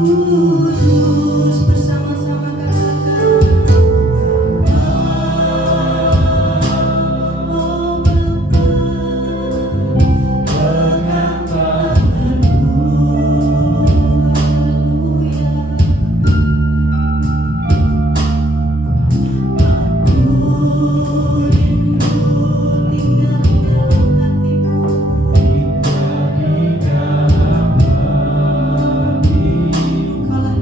Kudus, bersama-sama katakan, oh Bapa, pegang tanganku, haleluya. Aku rindu tinggal dalam hatimu. Engkaulah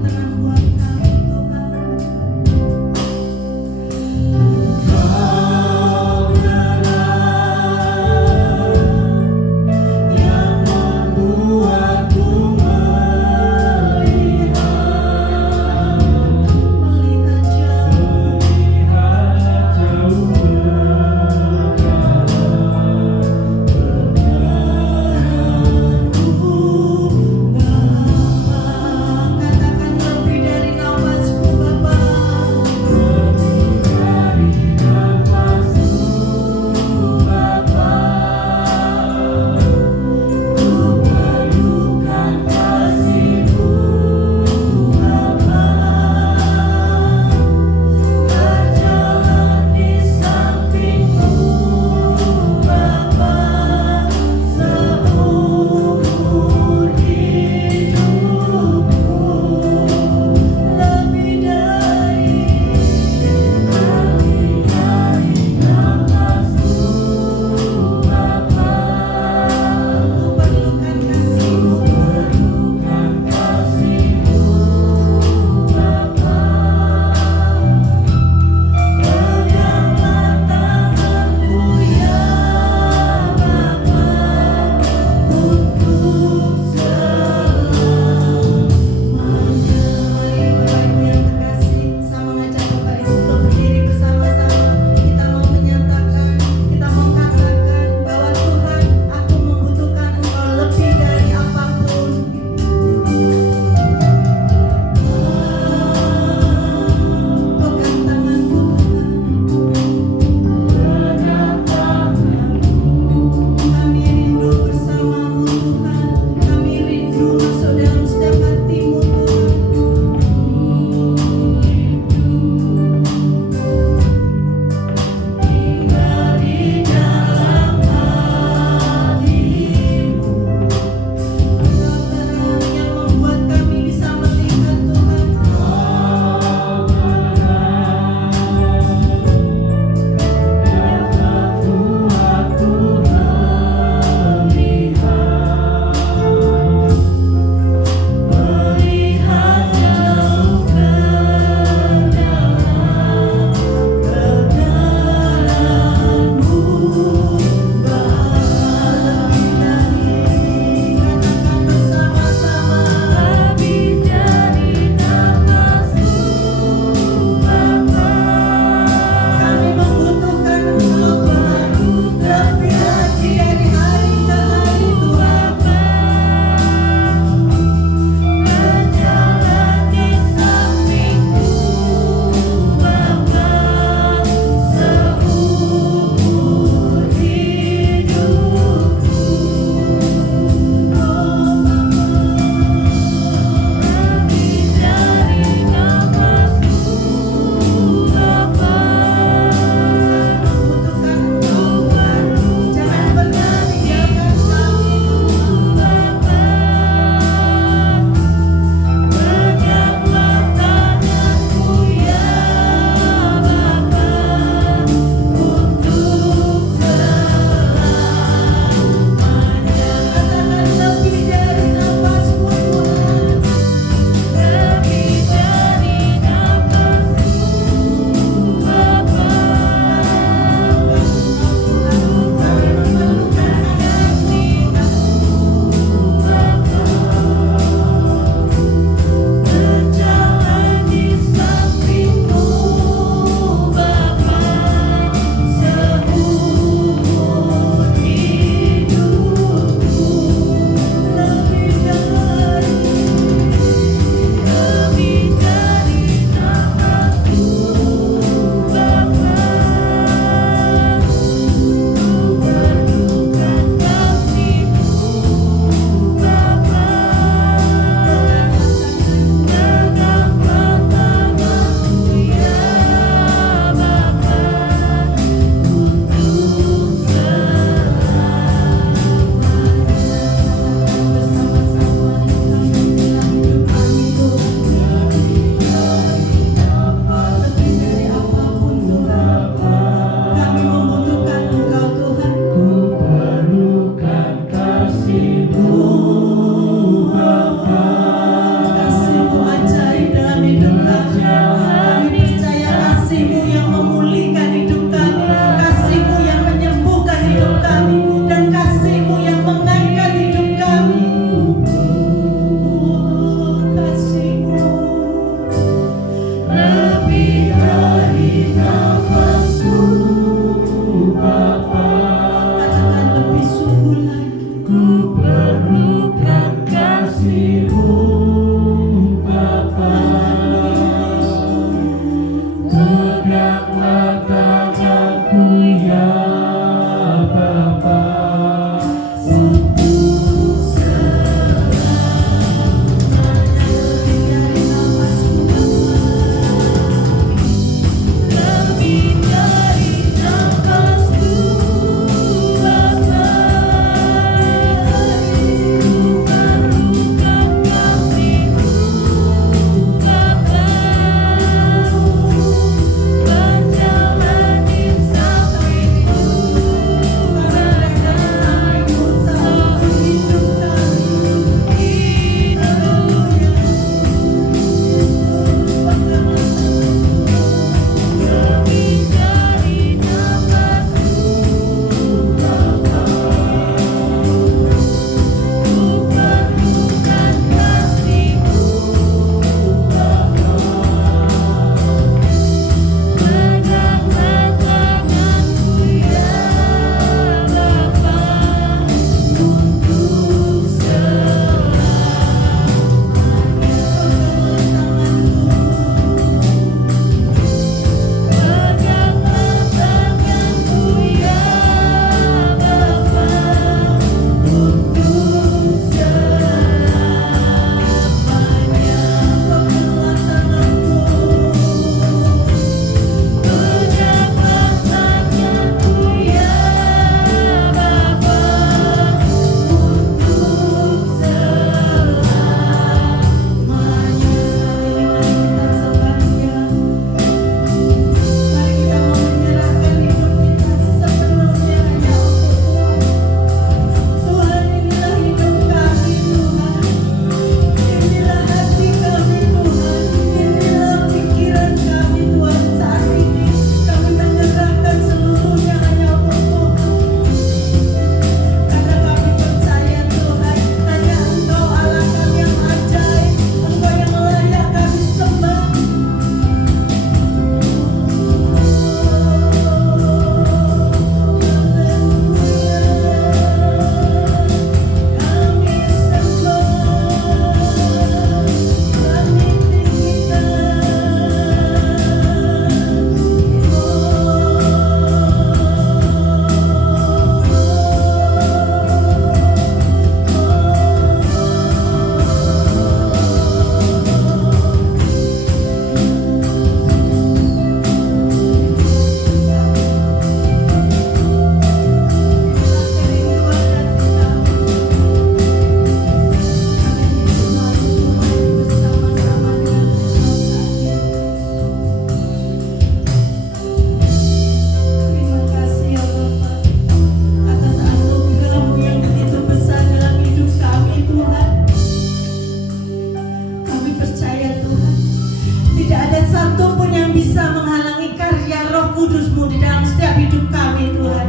yang bisa menghalangi karya Roh Kudus-Mu di dalam setiap hidup kami, Tuhan.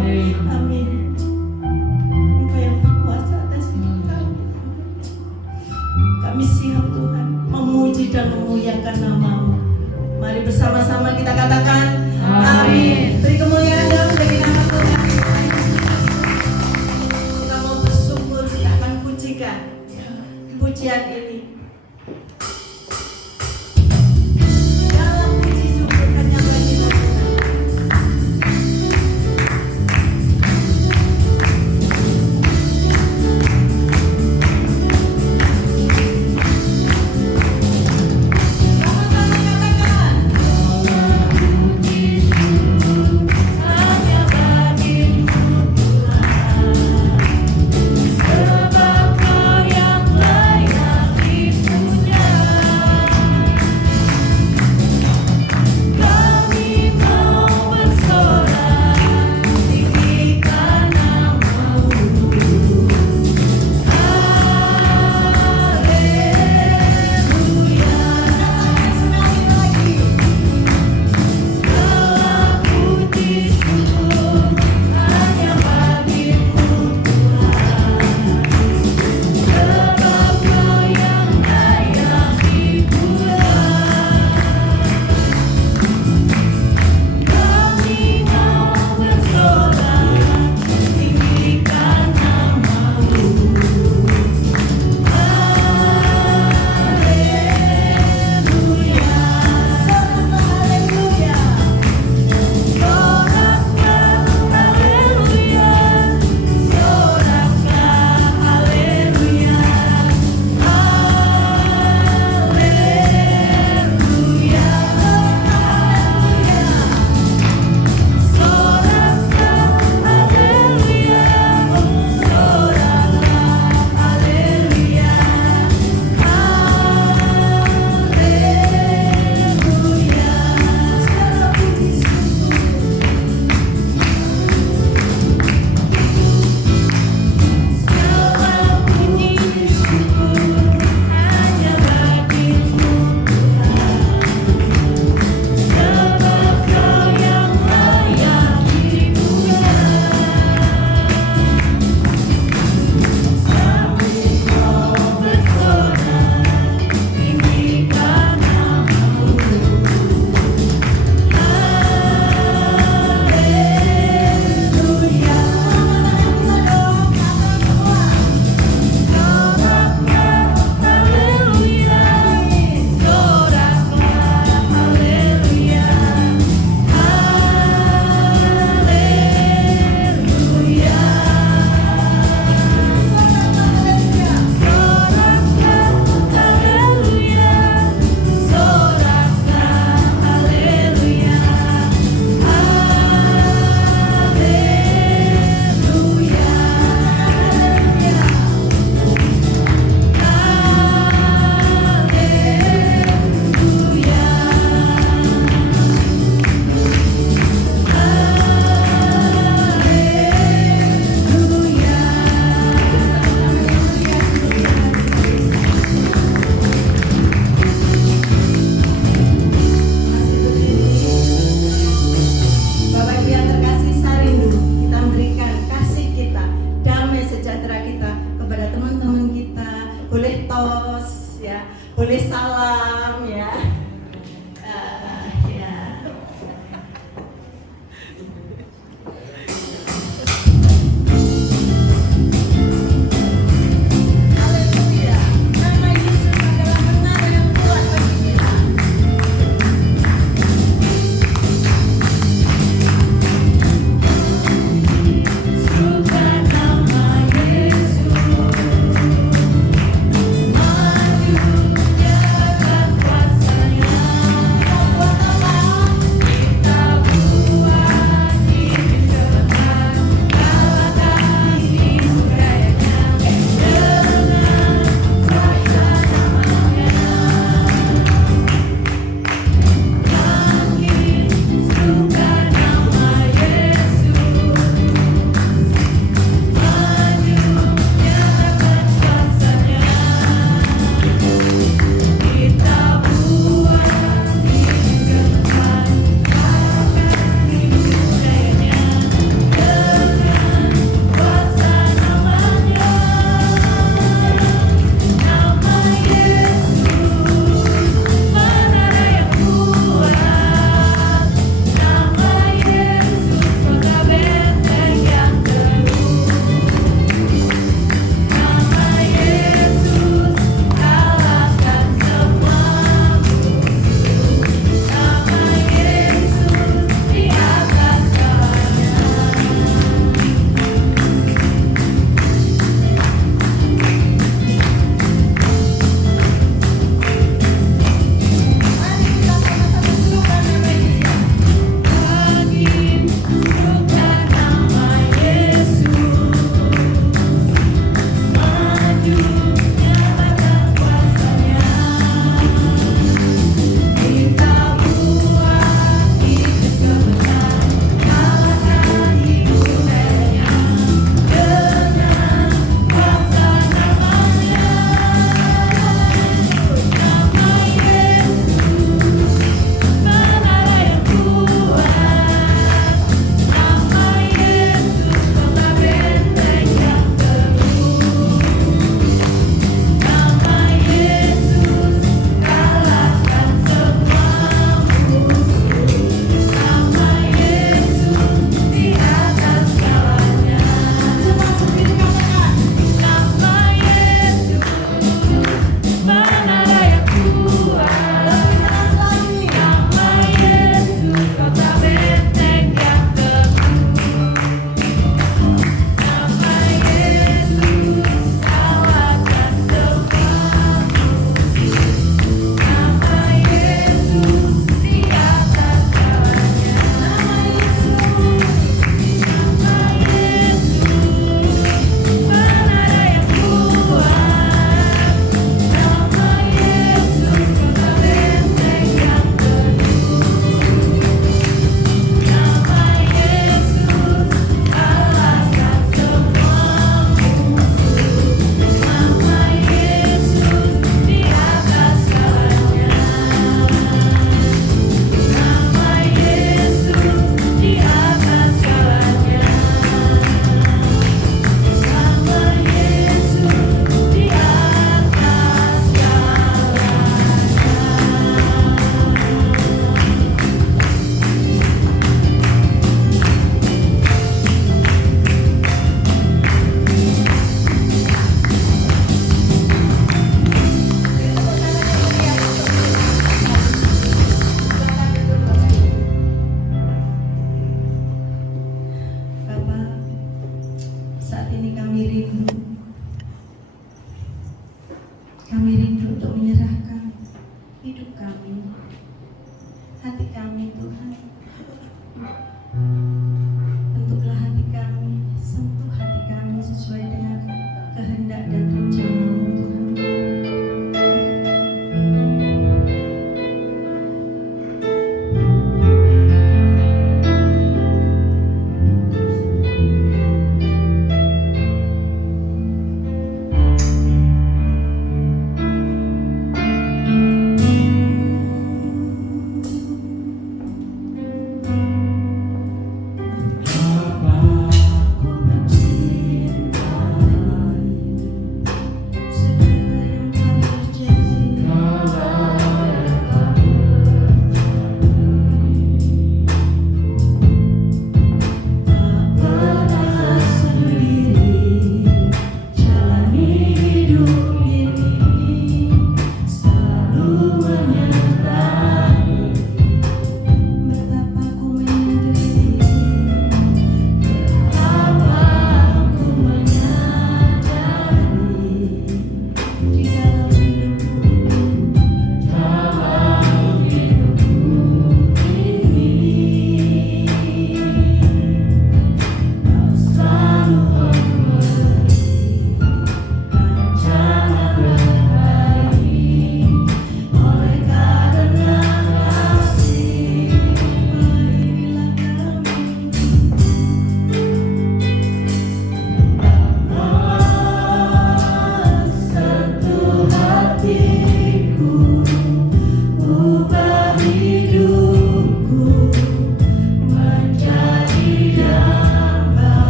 Amin. Engkau yang berkuasa atas hidup kami. Kami siap, Tuhan, memuji dan memuliakan nama-Mu. Mari bersama-sama kita katakan amin. Beri kemuliaan dalam bagi nama Tuhan. Kita mau bersyukur, kita akan pujikan pujian ini. Dalam puji syukur hanya bagi Tuhan. boleh salam ya. Ya. Haleluya. Nama Yesus adalah menara yang kuat bagi kita. Suka nama Yesus, maju jagat kuasa.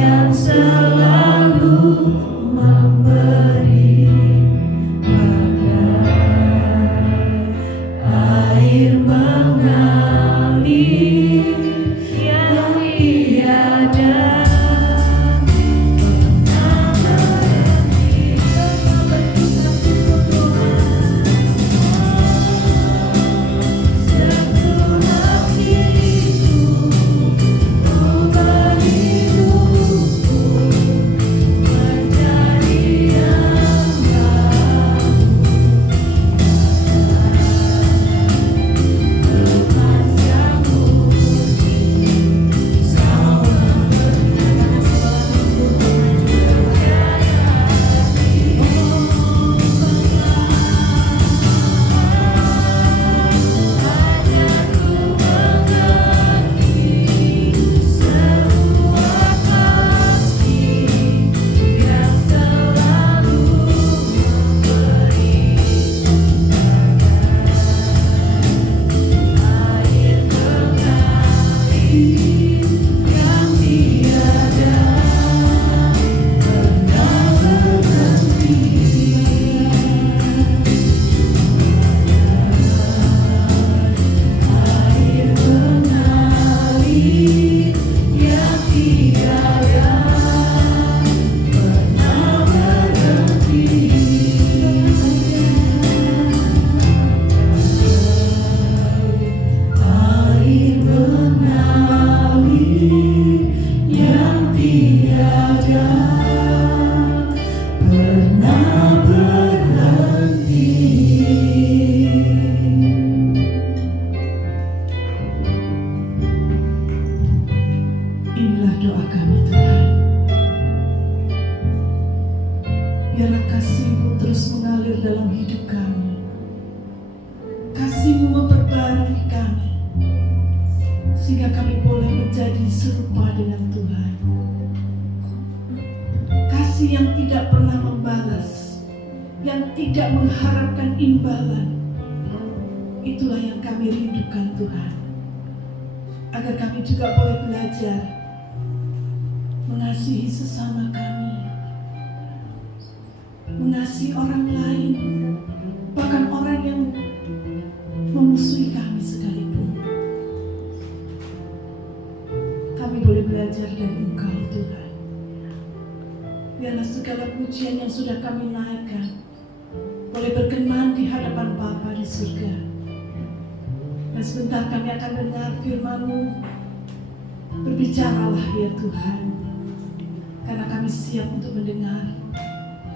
yang selalu memberi air mengalir yang tiada yang tidak pernah membalas, yang tidak mengharapkan imbalan. Itulah yang kami rindukan Tuhan, agar kami juga boleh belajar mengasihi sesama kami, mengasihi orang lain, bahkan orang yang memusuhi kami sekalipun. Kami boleh belajar dari Engkau Tuhan. Biarlah segala pujian yang sudah kami naikkan boleh berkenan di hadapan Bapa di surga. Dan sebentar kami akan dengar firman-Mu. Berbicaralah ya Tuhan, karena kami siap untuk mendengar.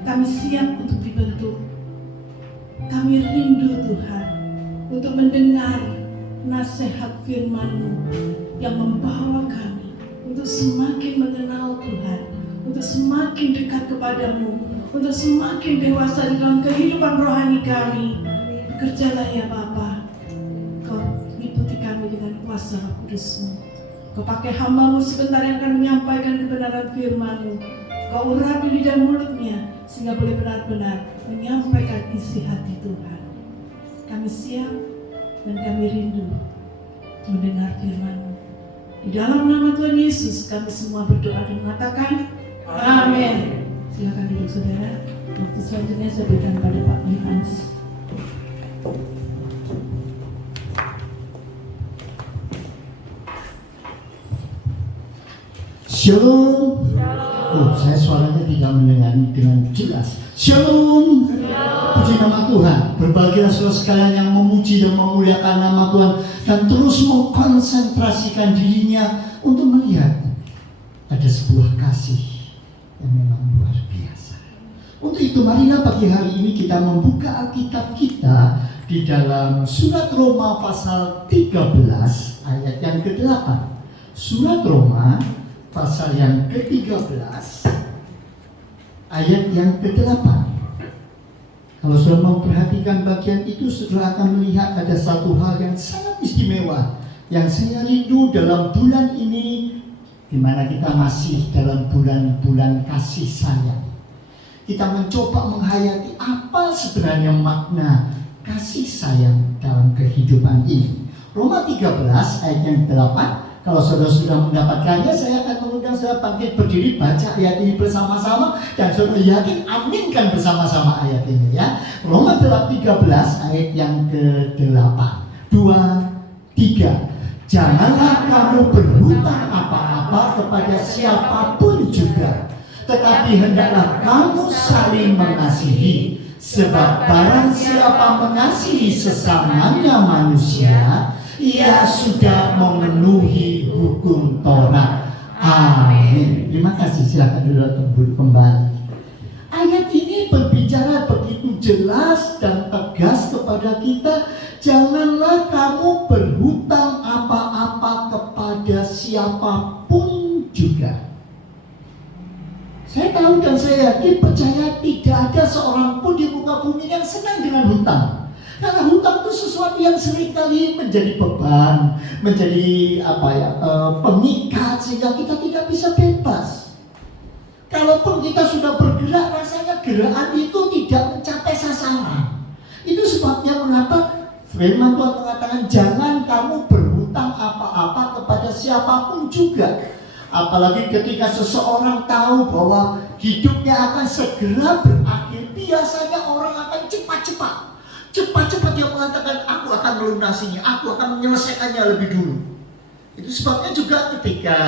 Kami siap untuk dibentuk. Kami rindu Tuhan untuk mendengar nasihat firman-Mu yang membawa kami untuk semakin mengenal Tuhan, untuk semakin dekat kepadamu, untuk semakin dewasa di dalam kehidupan rohani kami. Bekerjalah ya Bapa, Kau liputi kami dengan kuasa Roh Kudus-Mu. Kau pakai hamba-Mu sebentar yang akan menyampaikan kebenaran firman-Mu. Kau urapi lidah mulutnya sehingga boleh benar-benar menyampaikan isi hati Tuhan. Kami siap dan kami rindu mendengar firman-Mu. Di dalam nama Tuhan Yesus kami semua berdoa dan mengatakan amin. Silakan duduk saudara. Waktu selanjutnya saya berikan pada Pak Hans. Shalom. Oh, saya suaranya tidak mendengar dengan jelas. Shalom. Puji nama Tuhan. Berbahagia saudara sekalian yang memuji dan memuliakan nama Tuhan dan terus mengkonsentrasikan dirinya untuk melihat ada sebuah kasih yang memang luar biasa. Untuk itu marilah pagi hari ini kita membuka Alkitab kita di dalam surat Roma pasal 13 ayat yang ke-8. Surat Roma pasal yang ke-13 ayat yang ke-8. Kalau saudara memperhatikan bagian itu, saudara akan melihat ada satu hal yang sangat istimewa yang saya rindu dalam bulan ini, di mana kita masih dalam bulan-bulan kasih sayang. Kita mencoba menghayati apa sebenarnya makna kasih sayang dalam kehidupan ini. Roma 13 ayat yang 8, Kalau saudara sudah mendapatkannya, saya akan mengundang saudara bangkit berdiri, baca ayat ini bersama-sama, dan saudara yakin aminkan bersama-sama ayat ini ya. Roma 13 ayat yang ke-8. 2, 3. Janganlah kamu berhutang apa-apa kepada siapapun juga, tetapi hendaklah kamu saling mengasihi, sebab barang siapa mengasihi sesamanya manusia, ia sudah memenuhi hukum Taurat. Amin. Terima kasih. Silakan duduk kembali. Ayat ini berbicara begitu jelas dan tegas kepada kita. Janganlah kamu berhutang apa-apa kepada siapapun juga. Saya tahu dan saya yakin percaya tidak ada seorang pun di muka bumi yang senang dengan hutang. Karena hutang itu sesuatu yang seringkali menjadi beban, menjadi pengikat sehingga kita tidak bisa bebas. Kalaupun kita sudah bergerak, rasanya gerakan itu tidak mencapai sasaran. Itu sebabnya mengapa firman Tuhan mengatakan jangan kamu berhutang apa-apa kepada siapapun juga. Apalagi ketika seseorang tahu bahwa hidupnya akan segera berakhir, biasanya orang akan cepat-cepat dia mengatakan aku akan melunasinya, aku akan menyelesaikannya lebih dulu. Itu sebabnya juga ketika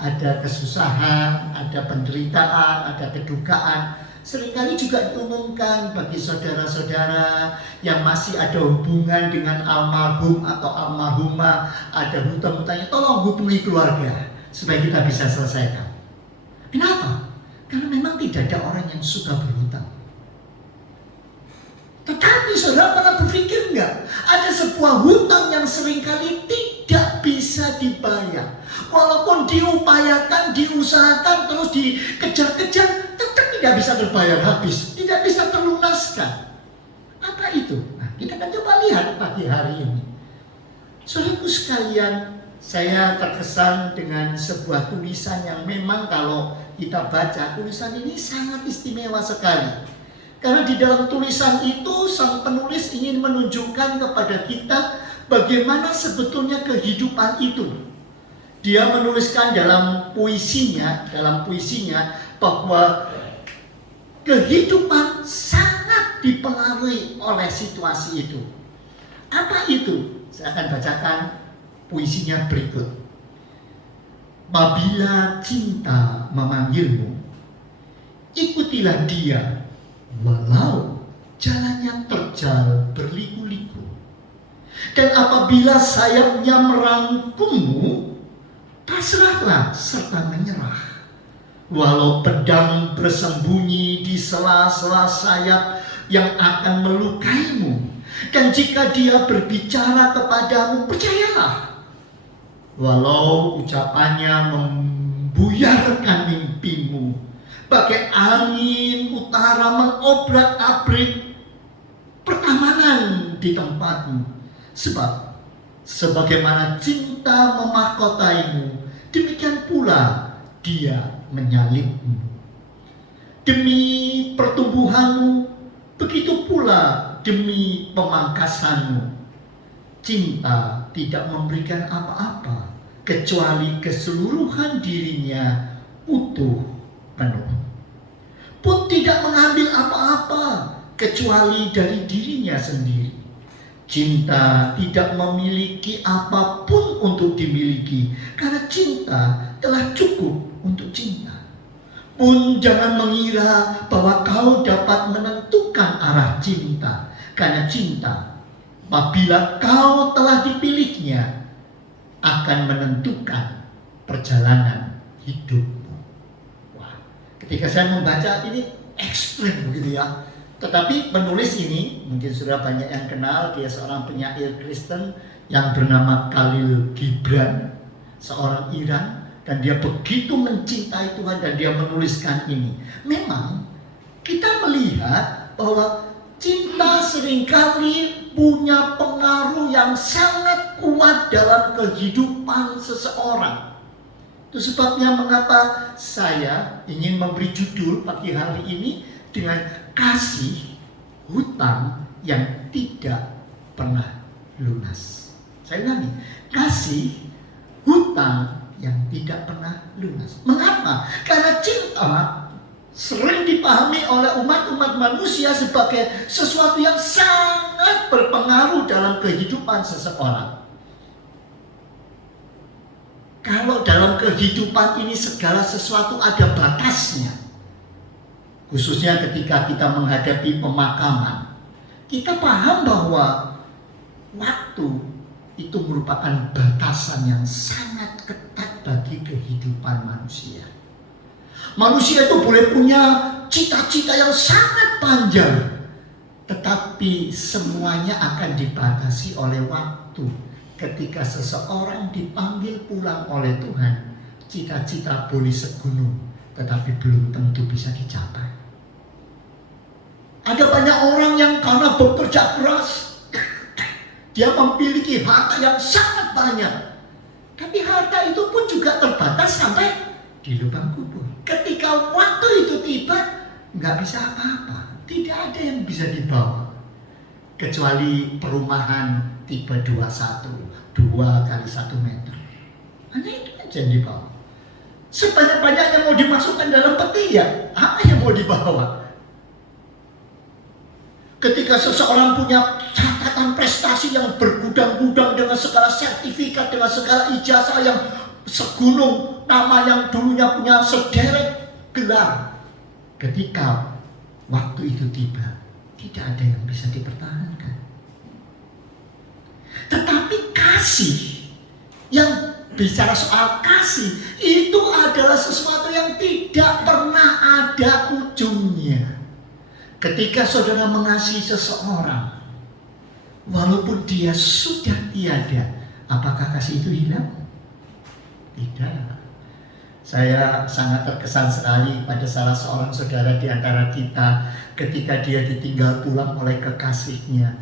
ada kesusahan, ada penderitaan, ada kedukaan, seringkali juga diumumkan bagi saudara-saudara yang masih ada hubungan dengan almarhum atau almarhumah, ada hutang-hutangnya, tolong hubungi keluarga supaya kita bisa selesaikan. Kenapa? Karena memang tidak ada orang yang suka berhutang. Tetapi saudara pernah berpikir enggak? Ada sebuah hutang yang seringkali tidak bisa dibayar. Walaupun diupayakan, diusahakan, terus dikejar-kejar, tetap tidak bisa terbayar habis, tidak bisa terlunaskan. Apa itu? Nah, kita akan coba lihat pagi hari ini. Saudaraku sekalian, saya terkesan dengan sebuah tulisan yang memang kalau kita baca, tulisan ini sangat istimewa sekali. Karena di dalam tulisan itu sang penulis ingin menunjukkan kepada kita bagaimana sebetulnya kehidupan itu. Dia menuliskan dalam puisinya bahwa kehidupan sangat dipengaruhi oleh situasi itu. Apa itu? Saya akan bacakan puisinya berikut. Apabila cinta memanggilmu, ikutilah dia, walau jalannya terjal berliku-liku. Dan apabila sayapnya merangkummu, pasrahlah serta menyerah. Walau pedang bersembunyi di sela-sela sayap yang akan melukaimu, dan jika dia berbicara kepadamu, percayalah. Walau ucapannya membuyarkan mimpimu, bagai angin utara mengobrak-abrik pertamanan di tempatmu. Sebab sebagaimana cinta memahkotaimu, demikian pula dia menyalibmu. Demi pertumbuhanmu, begitu pula demi pemangkasanmu. Cinta tidak memberikan apa-apa kecuali keseluruhan dirinya utuh penuh, pun tidak mengambil apa-apa kecuali dari dirinya sendiri. Cinta tidak memiliki apapun untuk dimiliki, karena cinta telah cukup untuk cinta. Pun jangan mengira bahwa kau dapat menentukan arah cinta, karena cinta, apabila kau telah dipilihnya, akan menentukan perjalanan hidupmu. Ketika saya membaca ini ekstrem begitu ya. Tetapi penulis ini, mungkin sudah banyak yang kenal, dia seorang penyair Kristen yang bernama Khalil Gibran, seorang Iran, dan dia begitu mencintai Tuhan dan dia menuliskan ini. Memang kita melihat bahwa cinta seringkali punya pengaruh yang sangat kuat dalam kehidupan seseorang. Itu sebabnya mengapa saya ingin memberi judul pagi hari ini dengan kasih hutang yang tidak pernah lunas. Saya ulangi, kasih hutang yang tidak pernah lunas. Mengapa? Karena cinta sering dipahami oleh umat-umat manusia sebagai sesuatu yang sangat berpengaruh dalam kehidupan seseorang. Kalau dalam kehidupan ini segala sesuatu ada batasnya, khususnya ketika kita menghadapi pemakaman, kita paham bahwa waktu itu merupakan batasan yang sangat ketat bagi kehidupan manusia. Manusia itu boleh punya cita-cita yang sangat panjang, tetapi semuanya akan dibatasi oleh waktu. Ketika seseorang dipanggil pulang oleh Tuhan, cita-cita boleh segunung, tetapi belum tentu bisa dicapai. Ada banyak orang yang karena bekerja keras, dia memiliki harta yang sangat banyak, tapi harta itu pun juga terbatas sampai di lubang kubur. Ketika waktu itu tiba, nggak bisa apa-apa, tidak ada yang bisa dibawa, kecuali perumahan tipe 21, 2 kali 1 meter. Hanya itu aja yang dibawa. Sebanyak-banyaknya mau dimasukkan dalam peti, ya apa yang mau dibawa? Ketika seseorang punya catatan prestasi yang bergudang-gudang dengan segala sertifikat, dengan segala ijazah yang segunung, nama yang dulunya punya sederet gelar, ketika waktu itu tiba, tidak ada yang bisa dipertahankan. Tetapi kasih, yang bicara soal kasih, itu adalah sesuatu yang tidak pernah ada ujungnya. Ketika saudara mengasihi seseorang, walaupun dia sudah tiada, apakah kasih itu hilang? Tidak. Saya sangat terkesan sekali pada salah seorang saudara di antara kita ketika dia ditinggal pulang oleh kekasihnya.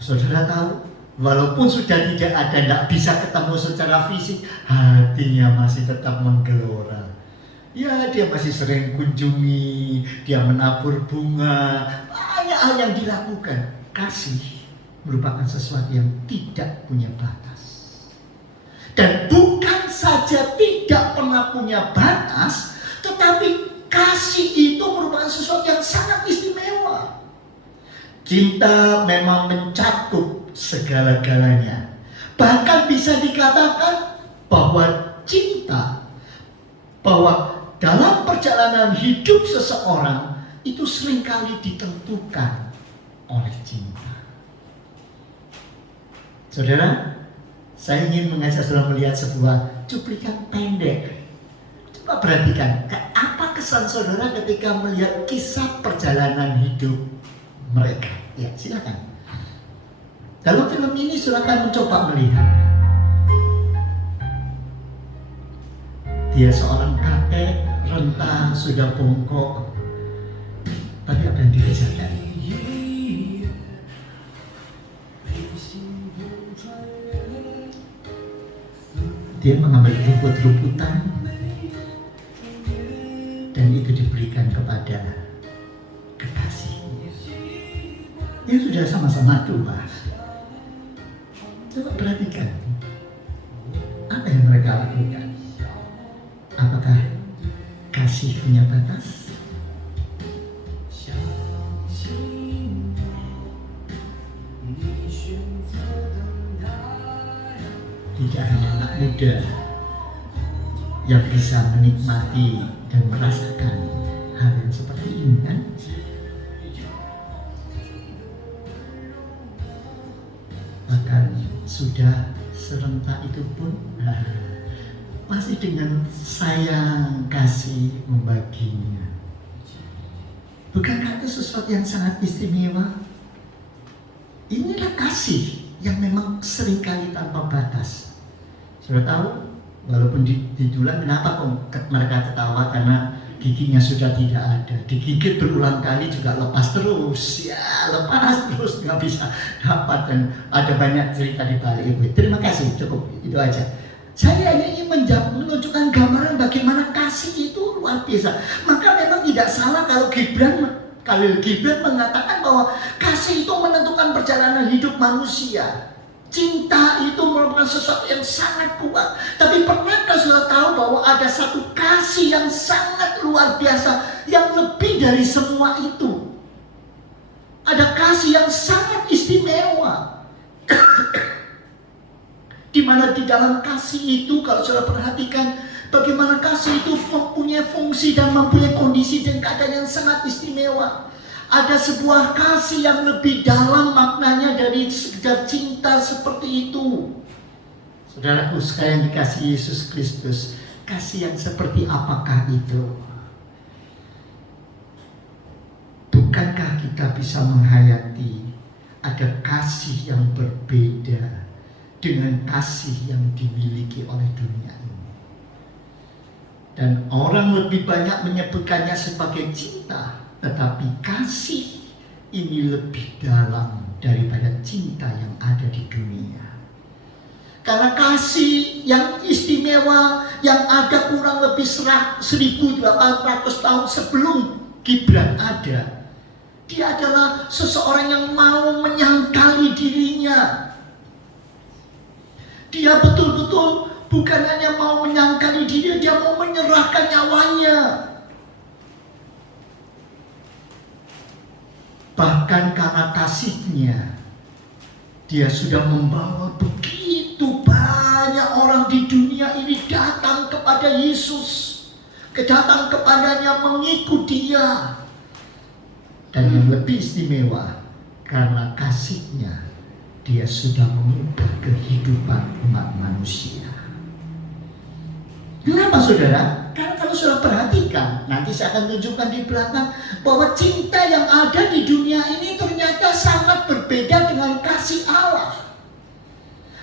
Saudara tahu, walaupun sudah tidak ada, tidak bisa ketemu secara fisik, hatinya masih tetap menggelora. Ya, dia masih sering kunjungi, dia menabur bunga, banyak hal yang dilakukan. Kasih merupakan sesuatu yang tidak punya batas. Dan bukan saja tidak pernah punya batas, tetapi kasih itu merupakan sesuatu yang sangat istimewa. Cinta memang mencakup segala-galanya. Bahkan bisa dikatakan bahwa cinta, bahwa dalam perjalanan hidup seseorang itu seringkali ditentukan oleh cinta. Saudara, saya ingin mengajak saudara melihat sebuah cuplikan pendek. Coba perhatikan, apa kesan saudara ketika melihat kisah perjalanan hidup mereka. Ya, silakan. Dalam film ini silakan mencoba melihat. Dia seorang kakek, renta, sudah bongkok. Tapi apa yang dirasakan? Dia mengambil rumput-rumputan dan itu diberikan kepada kekasihnya. Dia sudah sama-sama tua. Coba perhatikan apa yang mereka lakukan. Apakah kasih punya batas? Tidak ada anak muda yang bisa menikmati dan merasakan hal yang seperti ini, kan? Bahkan sudah serentak itu pun masih dengan sayang kasih membaginya. Bukankah itu sesuatu yang sangat istimewa? Inilah kasih yang memang seringkali tanpa batas. Sudah tahu, walaupun ditulang, kenapa kok mereka ketawa? Karena giginya sudah tidak ada. Digigit berulang kali juga lepas terus. Ya, lepas terus, nggak bisa dapat. Dan ada banyak cerita di balik itu. Terima kasih, cukup itu aja. Saya hanya ingin menunjukkan gambaran bagaimana kasih itu luar biasa. Maka memang tidak salah kalau Khalil Gibran mengatakan bahwa kasih itu menentukan perjalanan hidup manusia. Cinta itu merupakan sesuatu yang sangat kuat. Tapi pernahkah saudara tahu bahwa ada satu kasih yang sangat luar biasa, yang lebih dari semua itu? Ada kasih yang sangat istimewa. Di mana di dalam kasih itu, kalau saudara perhatikan bagaimana kasih itu mempunyai fungsi dan mempunyai kondisi dan keadaan yang sangat istimewa. Ada sebuah kasih yang lebih dalam maknanya dari sekedar cinta seperti itu. Saudaraku sekalian dikasihi Yesus Kristus, kasih yang seperti apakah itu? Bukankah kita bisa menghayati ada kasih yang berbeda dengan kasih yang dimiliki oleh dunia ini? Dan orang lebih banyak menyebutkannya sebagai cinta, tetapi kasih ini lebih dalam daripada cinta yang ada di dunia. Karena kasih yang istimewa yang ada kurang lebih 1800 tahun sebelum Gibran ada, dia adalah seseorang yang mau menyangkali dirinya. Dia betul-betul bukan hanya mau menyangkali dirinya, dia mau menyerahkan nyawanya. Bahkan karena kasihnya, dia sudah membawa begitu banyak orang di dunia ini datang kepada Yesus, datang kepadanya, mengikut dia. Dan yang lebih istimewa, karena kasihnya, dia sudah mengubah kehidupan umat manusia. Kenapa saudara? Karena kalau saudara perhatikan, nanti saya akan tunjukkan di belakang bahwa cinta yang ada di dunia ini ternyata sangat berbeda dengan kasih Allah.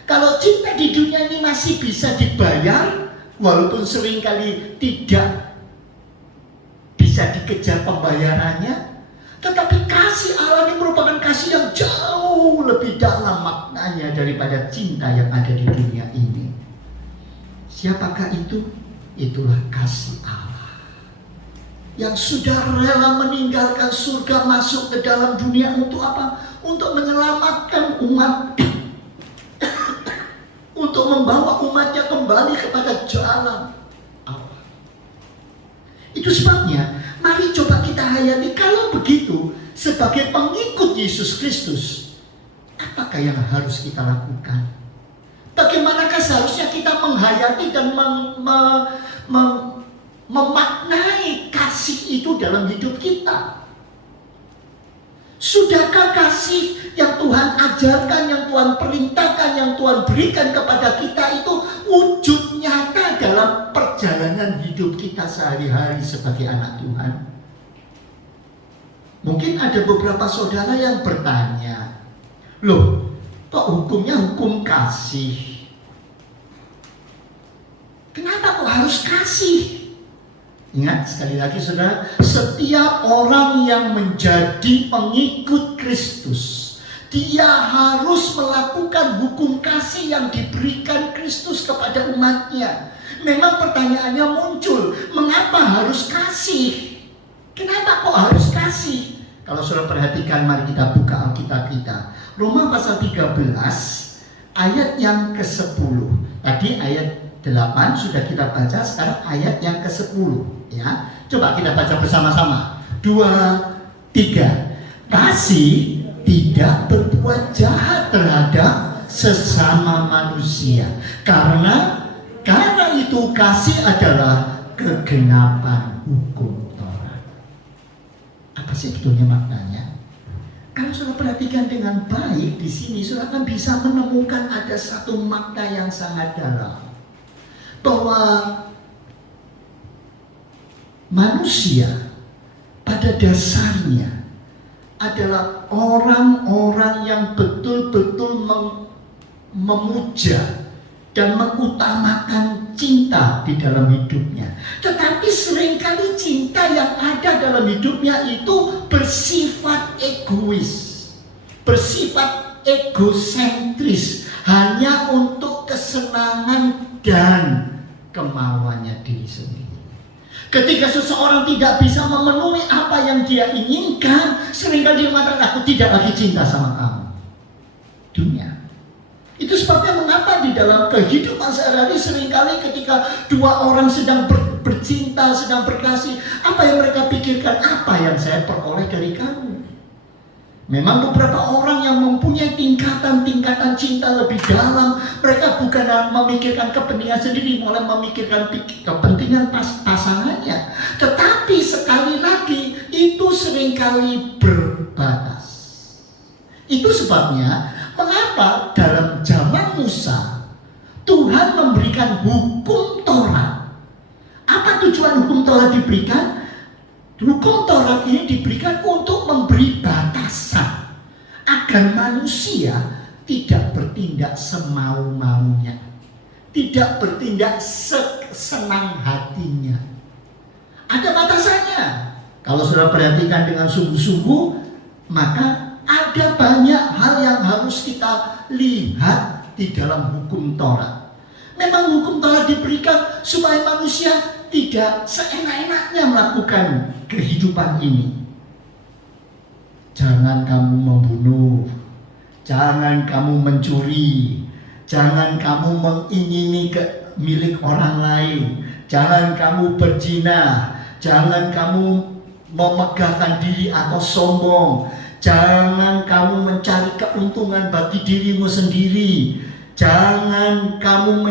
Kalau cinta di dunia ini masih bisa dibayar, walaupun seringkali tidak bisa dikejar pembayarannya, tetapi kasih Allah ini merupakan kasih yang jauh lebih dalam maknanya daripada cinta yang ada di dunia ini. Siapakah itu? Itulah kasih Allah yang sudah rela meninggalkan surga, masuk ke dalam dunia untuk apa? Untuk menyelamatkan umat, untuk membawa umatnya kembali kepada jalan Allah. Itu sebabnya mari coba kita hayati, kalau begitu sebagai pengikut Yesus Kristus, apakah yang harus kita lakukan? Bagaimanakah seharusnya kita menghayati dan memaknai kasih itu dalam hidup kita? Sudahkah kasih yang Tuhan ajarkan, yang Tuhan perintahkan, yang Tuhan berikan kepada kita itu wujud nyata dalam perjalanan hidup kita sehari-hari sebagai anak Tuhan? Mungkin ada beberapa saudara yang bertanya, loh, kok hukumnya hukum kasih? Kenapa kok harus kasih? Ingat sekali lagi saudara, setiap orang yang menjadi pengikut Kristus, dia harus melakukan hukum kasih yang diberikan Kristus kepada umatnya. Memang pertanyaannya muncul, mengapa harus kasih? Kenapa kok harus kasih? Kalau saudara perhatikan, mari kita buka Alkitab kita. Roma pasal 13 ayat yang ke-10. Tadi ayat 8 sudah kita baca, sekarang ayat yang ke-10 ya. Coba kita baca bersama-sama. 2, 3. Kasih tidak berbuat jahat terhadap sesama manusia. Karena itu kasih adalah kegenapan hukum Taurat. Apa sih sebetulnya maknanya? Kalau saudara perhatikan dengan baik di sini, saudara akan bisa menemukan ada satu makna yang sangat dalam, bahwa manusia pada dasarnya adalah orang-orang yang betul-betul memuja dan mengutamakan cinta di dalam hidupnya. Tetapi seringkali cinta yang ada dalam hidupnya itu bersifat egois, bersifat egosentris, hanya untuk kesenangan dan kemauannya diri sendiri. Ketika seseorang tidak bisa memenuhi apa yang dia inginkan, seringkali dia mengatakan, aku tidak lagi cinta sama kamu. Dunia. Itu sebabnya mengapa di dalam kehidupan sehari-hari seringkali ketika dua orang sedang bercinta, sedang berkasih, apa yang mereka pikirkan? Apa yang saya peroleh dari kamu? Memang beberapa orang yang mempunyai tingkatan-tingkatan cinta lebih dalam, mereka bukan memikirkan kepentingan sendiri, malah memikirkan kepentingan pasangannya. Tetapi sekali lagi, itu seringkali berbatas. Itu sebabnya mengapa dalam zaman Musa Tuhan memberikan hukum Taurat. Apa tujuan hukum Taurat diberikan? Hukum Taurat ini diberikan untuk memberi batasan agar manusia tidak bertindak semau-maunya, tidak bertindak sesenang hatinya. Ada batasannya. Kalau sudah perhatikan dengan sungguh-sungguh, maka ada banyak hal yang harus kita lihat di dalam hukum Taurat. Memang hukum Taurat diberikan supaya manusia tidak seenak-enaknya melakukan kehidupan ini. Jangan kamu membunuh, jangan kamu mencuri, jangan kamu mengingini milik orang lain, jangan kamu berzina, jangan kamu memegahkan diri atau sombong, jangan kamu mencari keuntungan bagi dirimu sendiri, jangan kamu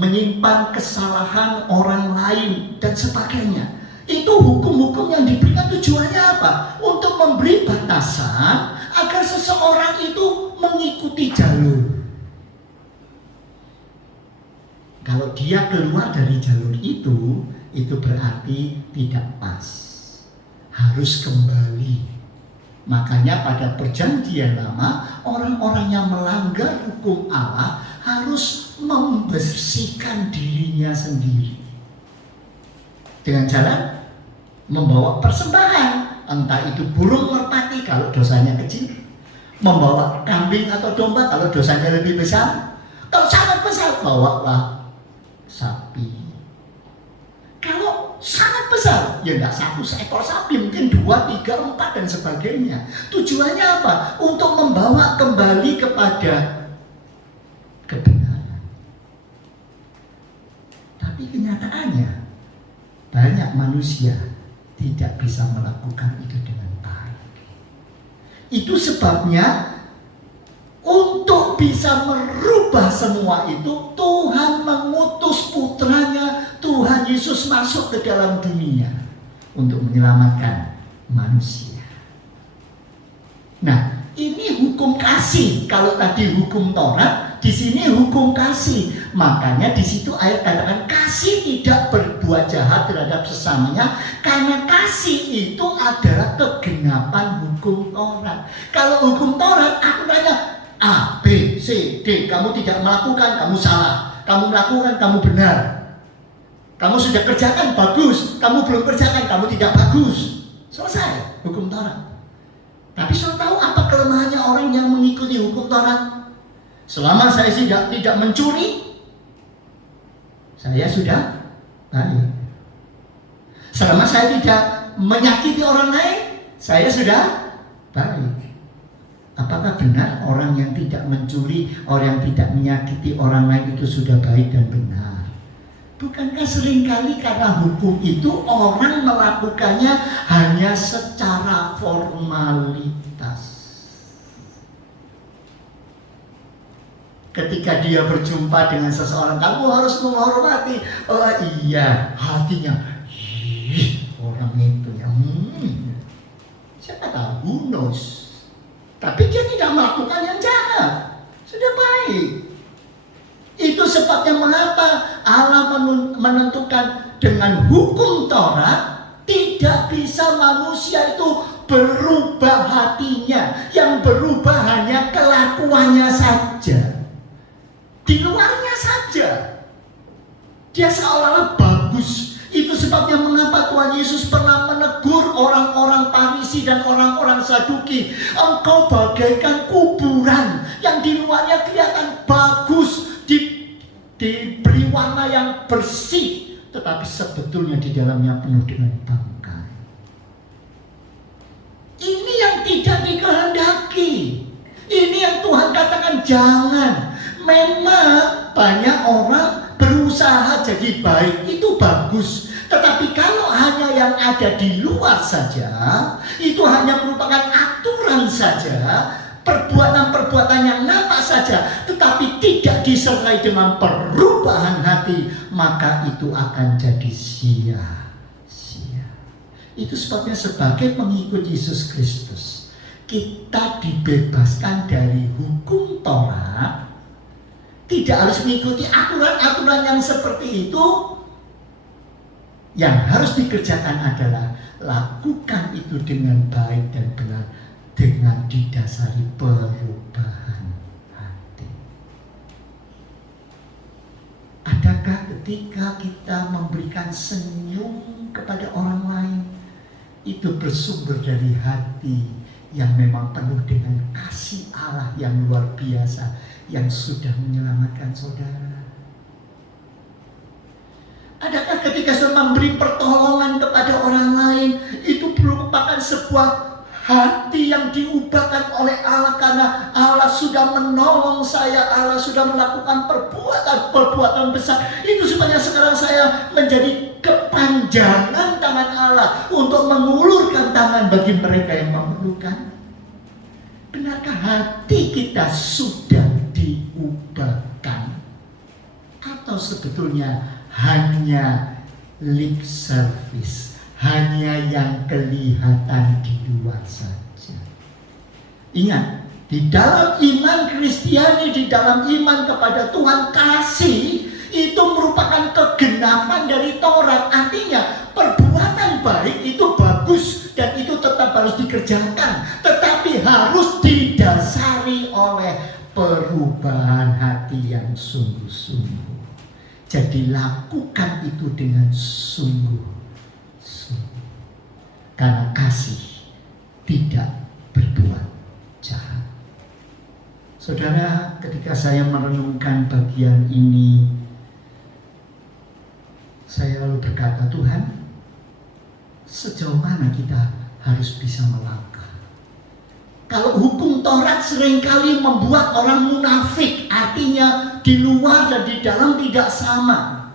menyimpan kesalahan orang lain dan sebagainya. Itu hukum-hukum yang diberikan tujuannya apa? Untuk memberi batasan agar seseorang itu mengikuti jalur. Kalau dia keluar dari jalur itu berarti tidak pas. Harus kembali. Makanya pada perjanjian lama, orang-orang yang melanggar hukum Allah harus membersihkan dirinya sendiri dengan jalan membawa persembahan, entah itu burung merpati kalau dosanya kecil, membawa kambing atau domba kalau dosanya lebih besar. Kalau sangat besar, bawalah sapi. Kalau sangat besar, ya enggak satu seekor sapi, mungkin 2, 3, 4 dan sebagainya. Tujuannya apa? Untuk membawa kembali kepada kebenaran. Tapi kenyataannya banyak manusia tidak bisa melakukan itu dengan baik. Itu sebabnya untuk bisa merubah semua itu, Tuhan mengutus putranya, Tuhan Yesus masuk ke dalam dunia untuk menyelamatkan manusia. Nah, ini hukum kasih. Kalau tadi hukum Taurat, di sini hukum kasih. Makanya di situ ayat katakan kasih tidak berbuat jahat terhadap sesamanya, karena kasih itu adalah kegenapan hukum Taurat. Kalau hukum Taurat, aku tanya A, B, C, D, kamu tidak melakukan, kamu salah. Kamu melakukan, kamu benar. Kamu sudah kerjakan, bagus. Kamu belum kerjakan, kamu tidak bagus. Selesai hukum Taurat. Tapi saya tahu apa kelemahannya orang yang mengikuti hukum Taurat. Selama saya tidak mencuri, saya sudah baik. Selama saya tidak menyakiti orang lain, saya sudah baik. Apakah benar orang yang tidak mencuri, orang yang tidak menyakiti orang lain itu sudah baik dan benar? Bukankah seringkali karena hukum itu orang melakukannya hanya secara formalitas? Ketika dia berjumpa dengan seseorang, kamu harus menghormati. Oh iya, hatinya, orang itu ya, siapa tahu, who knows. Tapi dia tidak melakukan yang jahat, sudah baik. Itu sebabnya mengapa Allah menentukan dengan hukum Taurat tidak bisa manusia itu berubah hatinya. Yang berubah hanya kelakuannya saja, di luarnya saja. Dia seolah-olah bagus. Itu sebabnya mengapa Tuhan Yesus pernah menegur orang-orang Farisi dan orang-orang Saduki. Engkau bagaikan kuburan yang di luarnya kelihatan bagus, diberi warna yang bersih, tetapi sebetulnya di dalamnya penuh dengan bangkai. Ini yang tidak dikehendaki. Ini yang Tuhan katakan katakan jangan. Memang banyak orang berusaha jadi baik, itu bagus. Tetapi kalau hanya yang ada di luar saja, itu hanya merupakan aturan saja, perbuatan-perbuatan yang nampak saja, tetapi tidak disertai dengan perubahan hati, maka itu akan jadi sia-sia. Itu sebabnya sebagai pengikut Yesus Kristus, kita dibebaskan dari hukum Taurat. Tidak harus mengikuti aturan-aturan yang seperti itu. Yang harus dikerjakan adalah lakukan itu dengan baik dan benar, dengan didasari perubahan hati. Adakah ketika kita memberikan senyum kepada orang lain, itu bersumber dari hati yang memang penuh dengan kasih Allah yang luar biasa, yang sudah menyelamatkan saudara? Adakah ketika saudara memberi pertolongan kepada orang lain, itu merupakan sebuah hati yang diubahkan oleh Allah, karena Allah sudah menolong saya, Allah sudah melakukan perbuatan besar. Itu supaya sekarang saya menjadi kepanjangan tangan Allah untuk mengulurkan tangan bagi mereka yang memerlukan. Benarkah hati kita sudah diubahkan? Atau sebetulnya hanya lip service, hanya yang kelihatan di luar saja? Ingat, di dalam iman Kristiani, di dalam iman kepada Tuhan, kasih itu merupakan kegenapan dari Taurat. Artinya perbuatan baik itu bagus dan itu tetap harus dikerjakan, tetapi harus didasari oleh perubahan hati yang sungguh-sungguh. Jadi lakukan itu dengan sungguh-sungguh, karena kasih tidak berbuat jahat. Saudara, ketika saya merenungkan bagian ini, saya lalu berkata, Tuhan, sejauh mana kita harus bisa melangkah? Kalau hukum Taurat seringkali membuat orang munafik, artinya di luar dan di dalam tidak sama.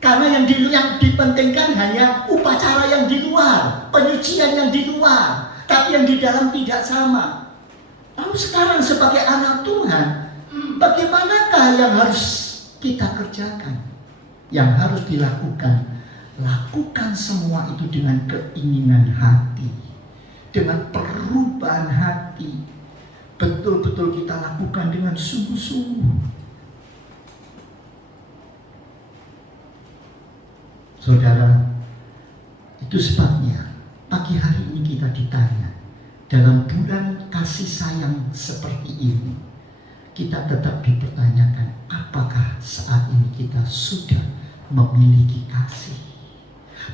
Karena yang dipentingkan hanya upacara yang di luar, penyucian yang di luar, tapi yang di dalam tidak sama. Lalu sekarang sebagai anak Tuhan, bagaimanakah yang harus kita kerjakan? Yang harus dilakukan, lakukan semua itu dengan keinginan hati, dengan perubahan hati. Betul-betul kita lakukan dengan sungguh-sungguh. Saudara, itu sebabnya pagi hari ini kita ditanya, dalam bulan kasih sayang seperti ini, kita tetap dipertanyakan, apakah saat ini kita sudah memiliki kasih?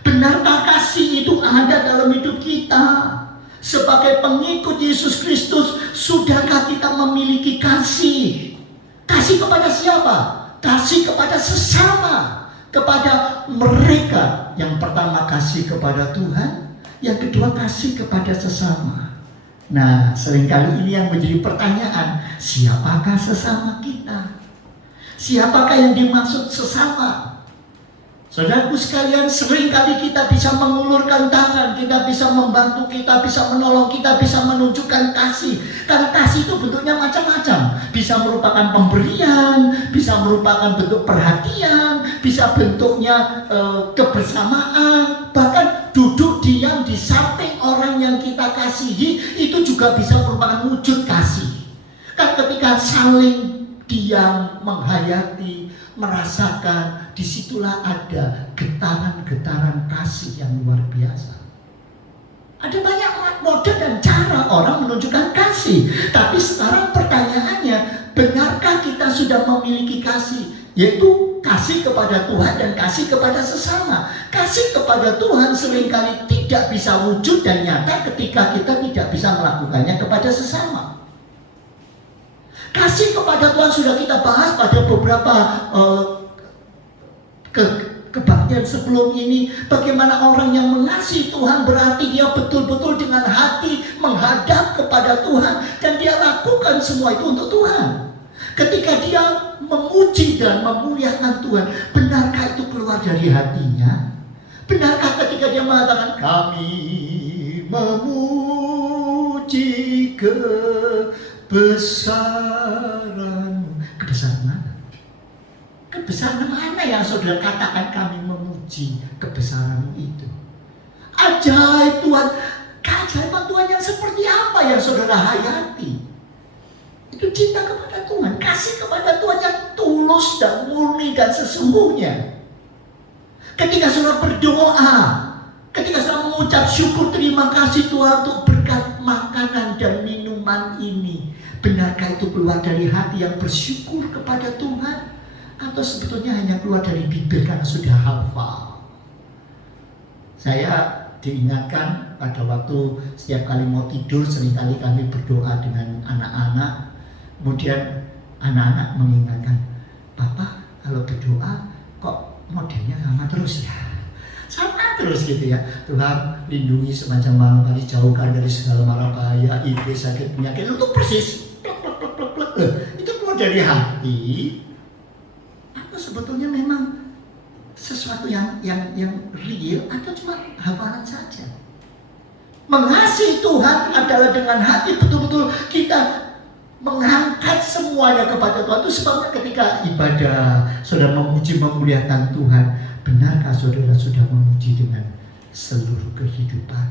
Benarkah kasih itu ada dalam hidup kita? Sebagai pengikut Yesus Kristus, sudahkah kita memiliki kasih? Kasih kepada siapa? Kasih kepada sesama, kepada mereka. Yang pertama kasih kepada Tuhan, yang kedua kasih kepada sesama. Nah, seringkali ini yang menjadi pertanyaan, siapakah sesama kita? Siapakah yang dimaksud sesama? Saudaraku sekalian, seringkali kita bisa mengulurkan tangan, kita bisa membantu, kita bisa menolong, kita bisa menunjukkan kasih. Karena kasih itu bentuknya macam-macam. Bisa merupakan pemberian, bisa merupakan bentuk perhatian, bisa bentuknya kebersamaan. Bahkan duduk diam di samping orang yang kita kasihi, itu juga bisa merupakan wujud kasih. Kan ketika saling diam, menghayati, merasakan, disitulah ada getaran-getaran kasih yang luar biasa. Ada banyak model dan cara orang menunjukkan kasih. Tapi sekarang pertanyaannya, benarkah kita sudah memiliki kasih? Yaitu kasih kepada Tuhan dan kasih kepada sesama. Kasih kepada Tuhan seringkali tidak bisa wujud dan nyata ketika kita tidak bisa melakukannya kepada sesama. Kasih kepada Tuhan sudah kita bahas pada beberapa kebaktian sebelum ini. Bagaimana orang yang mengasihi Tuhan berarti dia betul-betul dengan hati menghadap kepada kepada Tuhan dan dia lakukan semua itu untuk Tuhan. Ketika dia memuji dan memuliakan Tuhan, benarkah itu keluar dari hatinya? Benarkah ketika dia mengatakan kami memuji kebesaran? Kebesaran mana? Kebesaran mana yang saudara katakan kami memuji kebesaran itu? Ajaib Tuhan. Keajaiban Tuhan yang seperti apa yang saudara hayati? Itu cinta kepada Tuhan, kasih kepada Tuhan yang tulus dan murni dan sesungguhnya. Ketika saudara berdoa, ketika saudara mengucap syukur terima kasih Tuhan untuk berkat makanan dan minuman ini, benarkah itu keluar dari hati yang bersyukur kepada Tuhan? Atau sebetulnya hanya keluar dari bibir karena sudah hafal? Saya diingatkan pada waktu setiap kali mau tidur, seringkali kami berdoa dengan anak-anak. Kemudian anak-anak mengingatkan, Papa kalau berdoa kok modelnya sama terus ya? Sama terus gitu ya. Tuhan lindungi sepanjang malam hari, jauhkan dari segala mara bahaya, iblis, sakit, penyakit. Itu persis itu keluar dari hati. Atau sebetulnya memang sesuatu yang real atau cuma hafalan saja? Mengasihi Tuhan adalah dengan hati betul-betul kita mengangkat semuanya kepada Tuhan. Itu sebabnya ketika ibadah saudara memuji memuliakan Tuhan, benarkah saudara sudah memuji dengan seluruh kehidupan?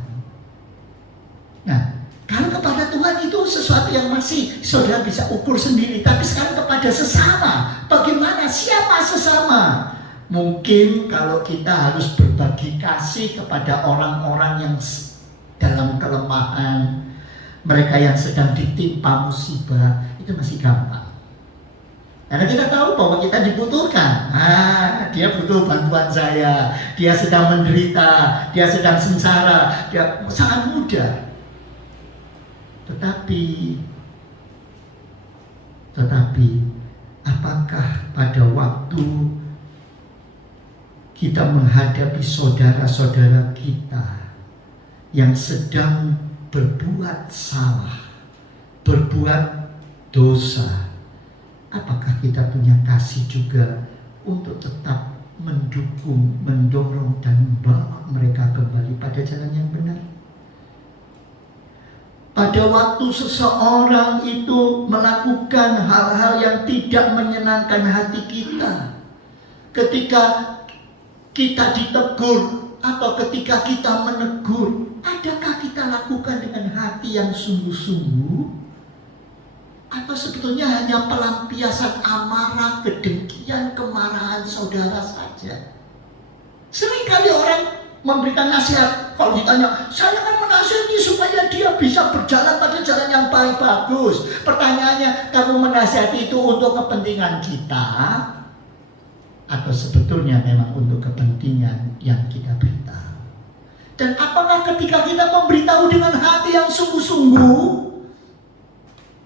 Nah, kalau kepada Tuhan itu sesuatu yang masih saudara bisa ukur sendiri. Tapi sekarang kepada sesama, bagaimana? Siapa sesama? Mungkin kalau kita harus berbagi kasih kepada orang-orang yang dalam kelemahan, mereka yang sedang ditimpa musibah, itu masih gampang. Karena kita tahu bahwa kita dibutuhkan. Dia butuh bantuan saya, dia sedang menderita, dia sedang sengsara, dia sangat mudah. Tetapi apakah pada waktu kita menghadapi saudara-saudara kita yang sedang berbuat salah, berbuat dosa, apakah kita punya kasih juga untuk tetap mendukung, mendorong, dan membawa mereka kembali pada jalan yang benar? Pada waktu seseorang itu melakukan hal-hal yang tidak menyenangkan hati kita, ketika kita ditegur atau ketika kita menegur, adakah kita lakukan dengan hati yang sungguh-sungguh? Atau sebetulnya hanya pelampiasan amarah, kedengkian, kemarahan saudara saja? Seringkali orang memberikan nasihat, kalau ditanya, saya kan menasihati supaya dia bisa berjalan pada jalan yang baik, bagus. Pertanyaannya, kamu menasihati itu untuk kepentingan kita? Atau sebetulnya memang untuk kepentingan yang kita beritahu? Dan apakah ketika kita memberitahu dengan hati yang sungguh-sungguh,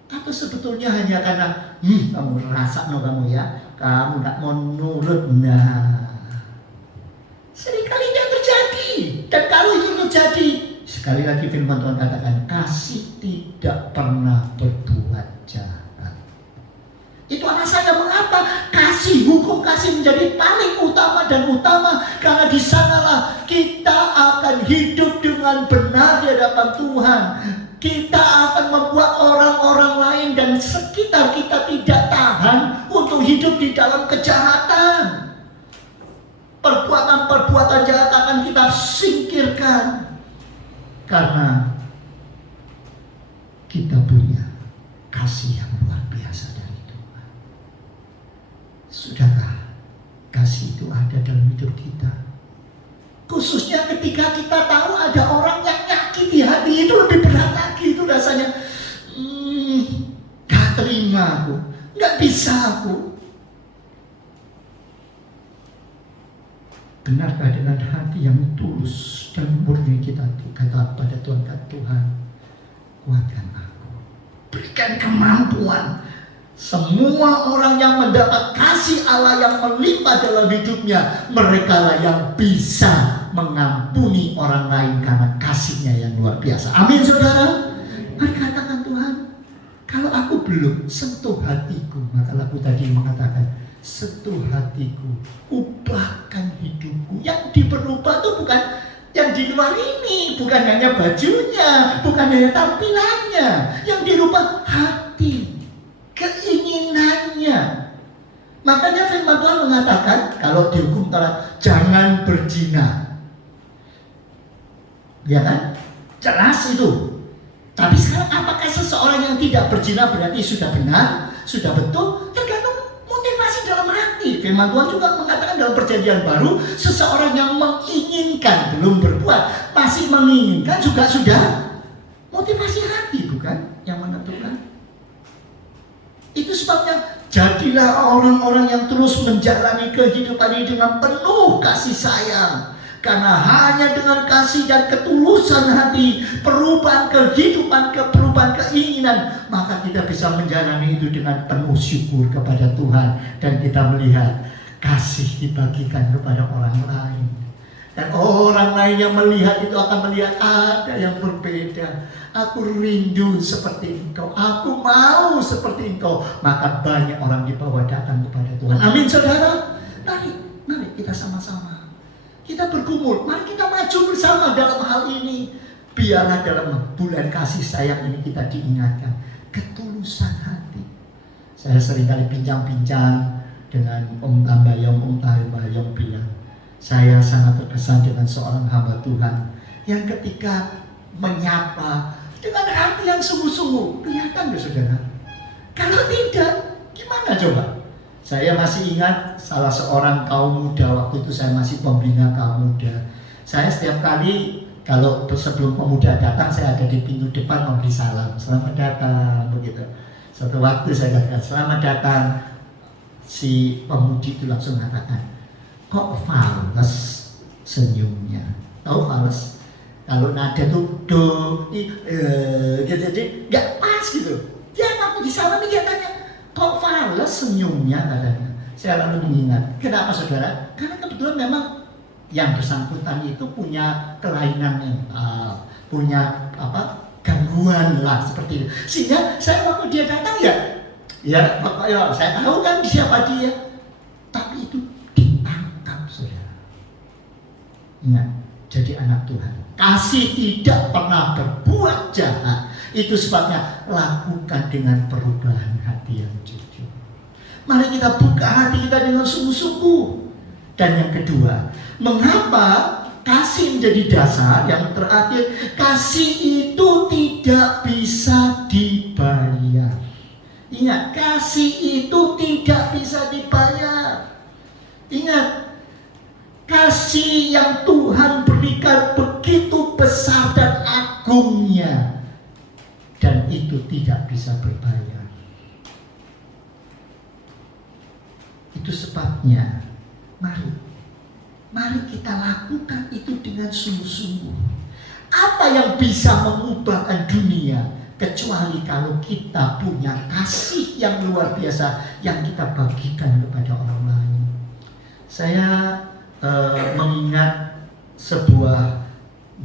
atau sebetulnya hanya karena kamu rasa kamu ya, kamu gak mau nurut? Nah, seringkali itu terjadi. Dan kalau itu terjadi, sekali lagi firman Tuhan katakan, kasih tidak pernah berbuat jahat. Itu alasannya mengapa kasih, hukum kasih menjadi paling utama dan utama, karena di sanalah kita akan hidup dengan benar di hadapan Tuhan. Kita akan membuat orang-orang lain dan sekitar kita tidak tahan untuk hidup di dalam kejahatan. Perbuatan-perbuatan jahat akan kita singkirkan karena kita punya kasih yang luar biasa dari Tuhan. Saudara, kasih itu ada dalam hidup kita. Khususnya ketika kita tahu ada orang yang nyakiti hati, itu lebih berat lagi. Itu rasanya gak terima aku, gak bisa aku. Benarkah dengan hati yang tulus dan murni kita kata pada Tuhan, kuatkan aku, berikan kemampuan. Semua orang yang mendapat kasih Allah yang melimpah dalam hidupnya, mereka lah yang bisa mengampuni orang lain karena kasihnya yang luar biasa. Amin saudara. Mari katakan aku belum, sentuh hatiku. Maka lagu tadi mengatakan, sentuh hatiku, ubahkan hidupku. Yang diperubah itu bukan yang di luar ini, bukan hanya bajunya, bukan hanya tampilannya. Yang dirubah hati, keinginannya. Makanya firman Tuhan mengatakan, kalau dihukum Taurat, jangan berzina. Ya kan? Jelas itu. Tapi sekarang apakah seseorang yang tidak berzina berarti sudah benar, sudah betul? Tergantung motivasi dalam hati. Firman Tuhan juga mengatakan dalam perjanjian baru, seseorang yang menginginkan, belum berbuat, masih menginginkan juga sudah motivasi hati, bukan? Yang menentukan. Itu sebabnya jadilah orang-orang yang terus menjalani kehidupan ini dengan penuh kasih sayang. Karena hanya dengan kasih dan ketulusan hati, perubahan kehidupan, perubahan keinginan, maka kita bisa menjalani itu dengan penuh syukur kepada Tuhan. Dan kita melihat kasih dibagikan kepada orang lain. Dan orang lain yang melihat itu akan melihat ada yang berbeda. Aku rindu seperti engkau, aku mau seperti engkau. Maka banyak orang dibawa datang kepada Tuhan. Amin saudara. Mari kita sama-sama. Kita bergumul, mari kita maju bersama dalam hal ini. Biarlah dalam bulan kasih sayang ini kita diingatkan ketulusan hati. Saya seringkali bincang-bincang dengan Om Tambayong, Om Tambayong bilang, saya sangat terkesan dengan seorang hamba Tuhan yang ketika menyapa dengan hati yang sungguh-sungguh. Kelihatan ya saudara? Kalau tidak, gimana coba? Saya masih ingat salah seorang kaum muda, waktu itu saya masih pembina kaum muda. Saya setiap kali kalau sebelum pemuda datang, saya ada di pintu depan memberi salam, selamat datang begitu. Suatu waktu saya katakan selamat datang, si pemudi itu langsung mengatakan, kok fals senyumnya? Tahu fals? Kalau nada tuh do, jadi nggak pas gitu. Dia waktu disalami dia tanya, kok fals senyumnya katanya. Saya lalu mengingat, kenapa saudara? Karena kebetulan memang yang bersangkutan itu punya kelainan mental, punya gangguan lah seperti itu. Sehingga saya waktu dia datang ya saya tahu kan siapa dia. Tapi itu ditangkap saudara. Ingat, jadi anak Tuhan. Kasih tidak pernah berbuat jahat. Itu sebabnya lakukan dengan perubahan hati yang jujur. Mari kita buka hati kita dengan sungguh-sungguh. Dan yang kedua, mengapa kasih menjadi dasar? Yang terakhir, kasih itu tidak bisa dibayar. Ingat, kasih itu tidak bisa dibayar. Ingat, kasih yang Tuhan berikan begitu besar dan agungnya. Dan itu tidak bisa berbayar. Itu sebabnya mari kita lakukan itu dengan sungguh-sungguh. Apa yang bisa mengubahkan dunia kecuali kalau kita punya kasih yang luar biasa yang kita bagikan kepada orang lain. Saya mengingat sebuah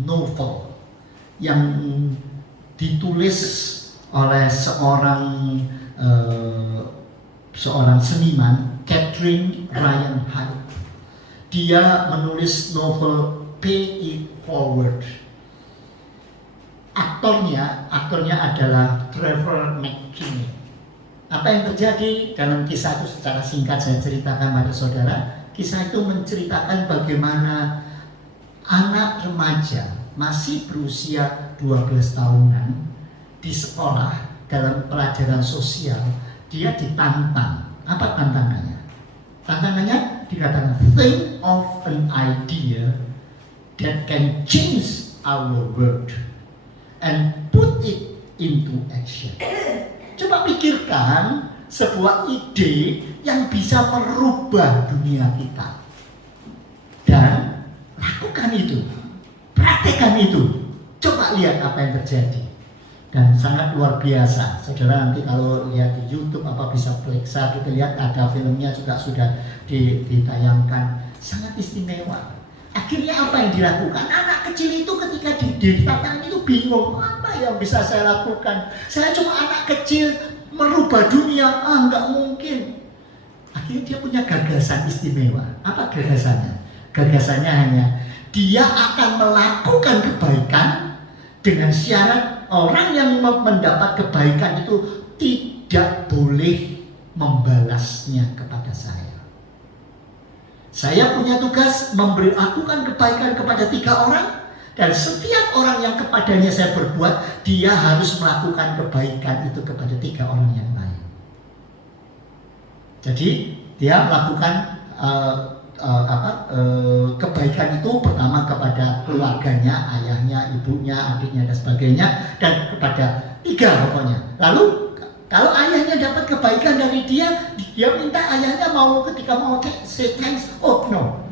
novel yang ditulis oleh seorang seniman, Catherine Ryan Hyde. Dia menulis novel Pay It Forward. Aktornya adalah Trevor McKinney. Apa yang terjadi dalam kisah itu secara singkat saya ceritakan pada saudara. Kisah itu menceritakan bagaimana anak remaja masih berusia 12 tahunan di sekolah dalam pelajaran sosial, dia ditantang. Apa tantangannya? Tantangannya dikatakan, think of an idea that can change our world and put it into action. Coba pikirkan sebuah ide yang bisa merubah dunia kita. Dan lakukan itu. Praktekkan itu. Coba lihat apa yang terjadi. Dan sangat luar biasa. Saudara nanti kalau lihat di YouTube bisa periksa, kita lihat ada filmnya juga sudah ditayangkan. Sangat istimewa. Akhirnya apa yang dilakukan? Anak kecil itu ketika ditantangan itu bingung, apa yang bisa saya lakukan? Saya cuma anak kecil, merubah dunia, nggak mungkin. Akhirnya dia punya gagasan istimewa. Apa gagasannya? Gagasannya hanya dia akan melakukan kebaikan dengan syarat orang yang mendapat kebaikan itu tidak boleh membalasnya kepada saya. Saya punya tugas lakukan kebaikan kepada 3 orang, dan setiap orang yang kepadanya saya berbuat, dia harus melakukan kebaikan itu kepada 3 orang yang lain. Jadi dia melakukan kebaikan itu pertama kepada keluarganya, ayahnya, ibunya, adiknya dan sebagainya, dan kepada 3 pokoknya. Lalu kalau ayahnya dapat kebaikan dari dia minta ayahnya mau ketika mau say thanks, oh no,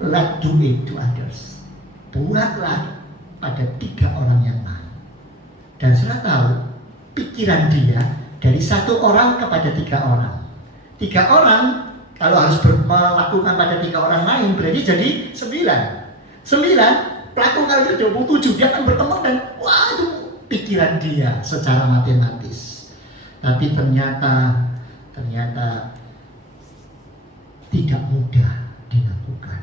let do it to others. Buatlah pada 3 orang yang lain. Dan sudah tahu pikiran dia dari 1 orang kepada 3 orang. 3 orang kalau harus melakukan pada 3 orang lain berarti jadi 9. 9 pelaku kali 27 dia akan bertemu dan waduh pikiran dia secara matematis. Tapi ternyata tidak mudah dilakukan.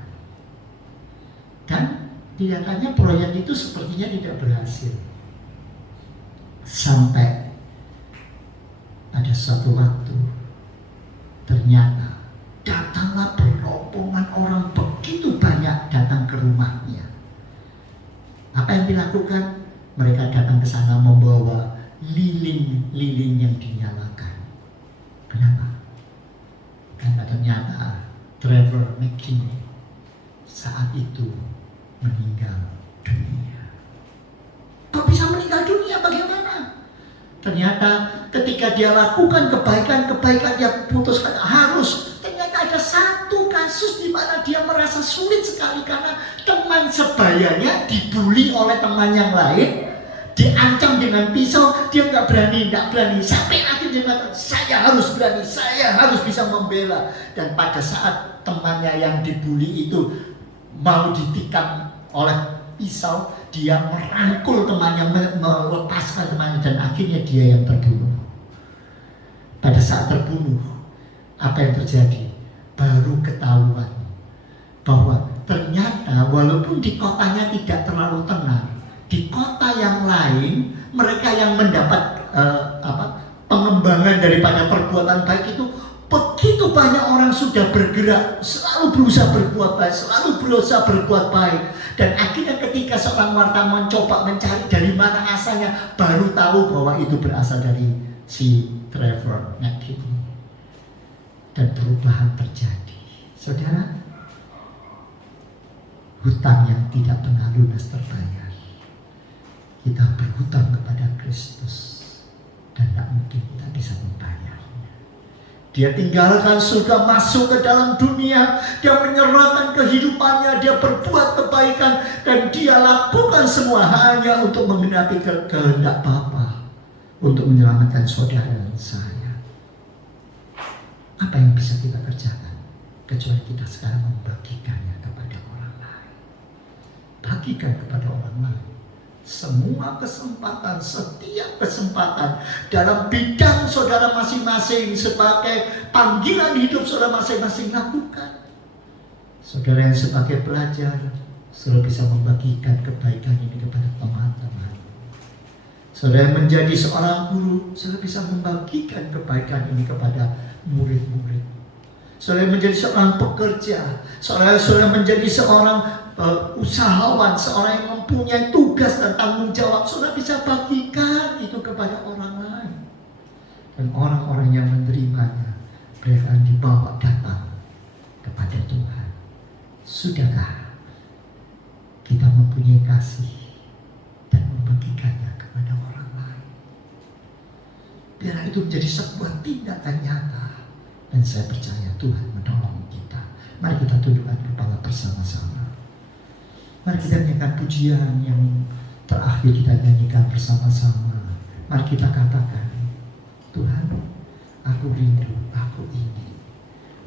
Dan kelihatannya proyek itu sepertinya tidak berhasil. Sampai pada suatu waktu ternyata datanglah berombongan orang begitu banyak datang ke rumahnya. Apa yang dilakukan? Mereka datang ke sana membawa lilin yang dinyalakan. Kenapa? Karena ternyata Trevor McKinney saat itu meninggal dunia. Kok bisa meninggal dunia? Bagaimana? Ternyata ketika dia lakukan kebaikan dia putuskan harus. Ternyata ada satu kasus di mana dia merasa sulit sekali karena teman sebayanya dibully oleh teman yang lain, diancam dengan pisau, dia nggak berani. Sampai akhirnya dia mengatakan, saya harus berani, saya harus bisa membela. Dan pada saat temannya yang dibully itu mau ditikam oleh pisau, dia merangkul temannya, melepaskan temannya, dan akhirnya dia yang terbunuh. Pada saat terbunuh, apa yang terjadi? Baru ketahuan bahwa ternyata walaupun di kotanya tidak terlalu tenang, di kota yang lain mereka yang mendapat pengembangan daripada perbuatan baik itu begitu banyak orang sudah bergerak, selalu berusaha berbuat baik, selalu berusaha berbuat baik. Dan akhirnya ketika seorang wartawan mencoba mencari dari mana asalnya, baru tahu bahwa itu berasal dari si Trevor McKinney. Dan perubahan terjadi. Saudara, hutang yang tidak pernah lunas terbayar. Kita berhutang kepada Kristus dan tidak mungkin kita bisa membayarnya. Dia tinggalkan surga, masuk ke dalam dunia, dia menyerahkan kehidupannya, dia berbuat kebaikan, dan dia lakukan semua hanya untuk menggenapi kehendak Bapa, untuk menyelamatkan saudara dan saya. Apa yang bisa kita kerjakan kecuali kita sekarang membagikannya kepada orang lain. Bagikan kepada orang lain. Semua kesempatan, setiap kesempatan dalam bidang saudara masing-masing, sebagai panggilan hidup saudara masing-masing, lakukan. Saudara yang sebagai pelajar, saudara bisa membagikan kebaikan ini kepada teman-teman. Saudara yang menjadi seorang guru, saudara bisa membagikan kebaikan ini kepada murid-murid. Saudara yang menjadi seorang pekerja, saudara menjadi seorang usahawan, seorang yang mempunyai tugas dan tanggung jawab, saudara bisa bagikan itu kepada orang lain. Dan orang-orang yang menerimanya, mereka akan dibawa datang kepada Tuhan. Sudahkah kita mempunyai kasih dan membagikannya kepada orang lain? Biar itu menjadi sebuah tindakan nyata. Dan saya percaya Tuhan menolong kita. Mari kita tundukkan kepala bersama-sama. Mari kita nyanyikan pujian yang terakhir kita nyanyikan bersama-sama. Mari kita katakan, Tuhan, aku rindu, aku ingin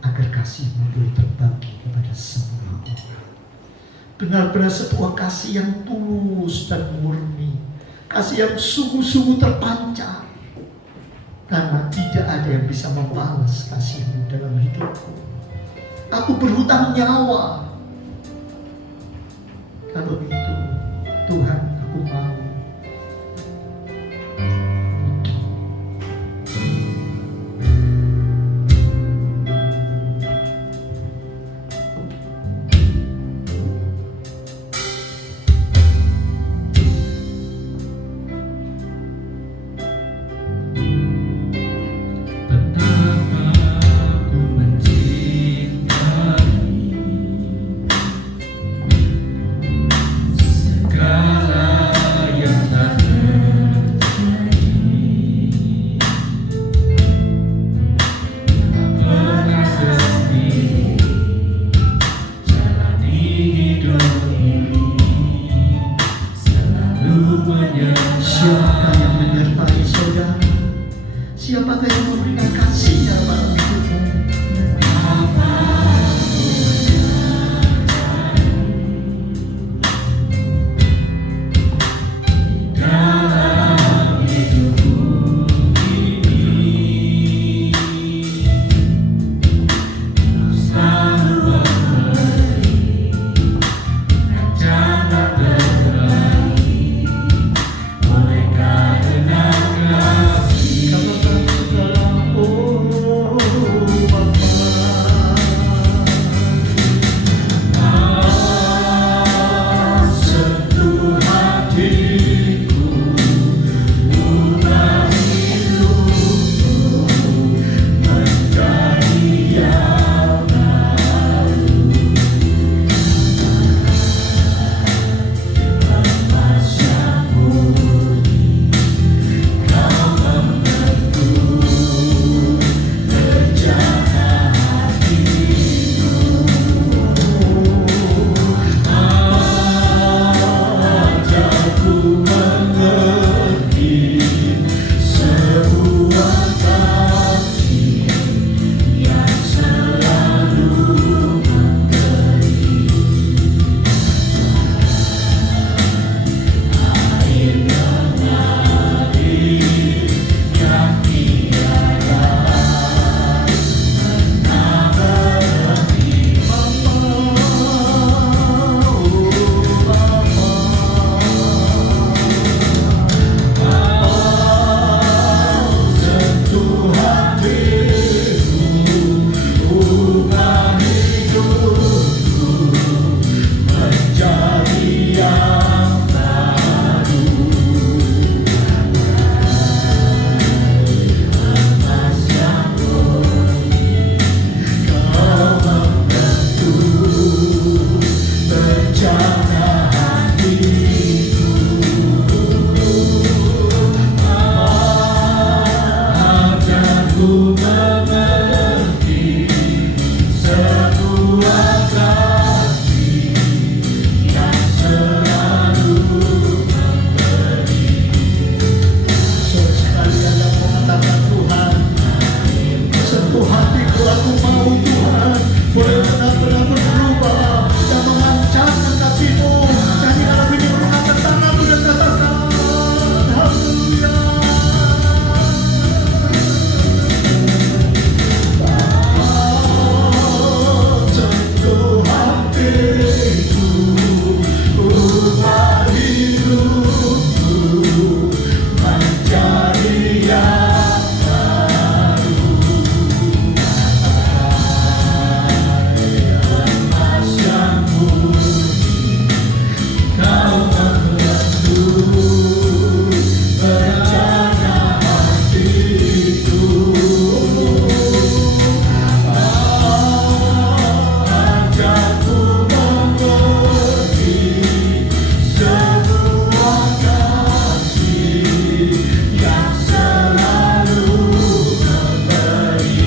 agar kasih-Mu boleh terbagi kepada semua orang. Benar-benar sebuah kasih yang tulus dan murni, kasih yang sungguh-sungguh terpancar. karena tidak ada yang bisa membalas kasih-Mu dalam hidupku. Aku berhutang nyawa. Kalau itu, Tuhan, aku mau. Siapakah yang menyertai saudara? Siapakah yang memberikan kasihnya dalam hidupmu? Dalam hidupku ini selalu beri dan jangan terbagi oleh karena kasih. Katakan segala, oh Bapa, sentuh hatiku, ubah hidupku menjadi yang baru. Lepas yang murni, Kau membentuk rencana hatiku. Ajarku mengerti sebuah kasih yang selalu memberi air mengalir yang tiada pernah berhenti. Bapa, oh Bapa, sentuh hatiku, ubah hidupku menjadi yang baru. Lepas yang murni, Kau membentuk rencana hatiku. Ajarku mengerti sebuah kasih yang selalu memberi. Saudara sekalian yang mengatakan, Tuhan, sentuh hatiku, aku mau Tuhan, boleh benar-benar berubah dan memancarkan kasih-Mu. Nyanyikan lagu ini, mengangkat tanganmu dan katakan, haleluya. Sentuh hatiku, ubah hidupku menjadi yang baru. Lepas yang murni, Kau membentuk rencana hatiku. Ajarku mengerti sebuah kasih yang selalu memberi.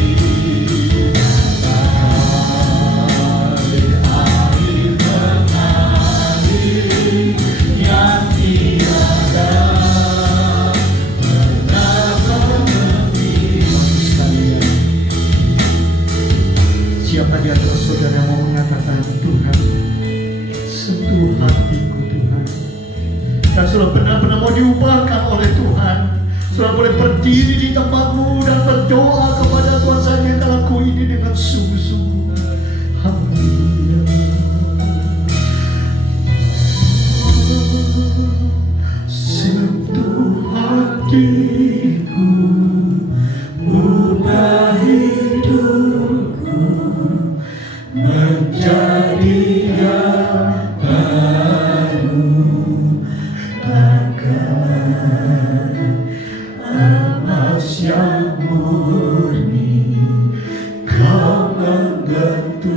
Air mengalir yang tiada pernah berhenti. Sekalian, siapa di antara saudara yang mau mengatakan, Tuhan, sentuh hatiku Tuhan, dan sudah benar-benar mau diubahkan oleh Tuhan, Saudara boleh berdiri di tempatmu dan berdoa kepada Tuhan. Saya akan lakukan ini dengan sungguh-sungguh. Haleluya. Sentuh hatiku, ubah hidupku menjadi yang baru. Akan emas yang murni kau menggentuk.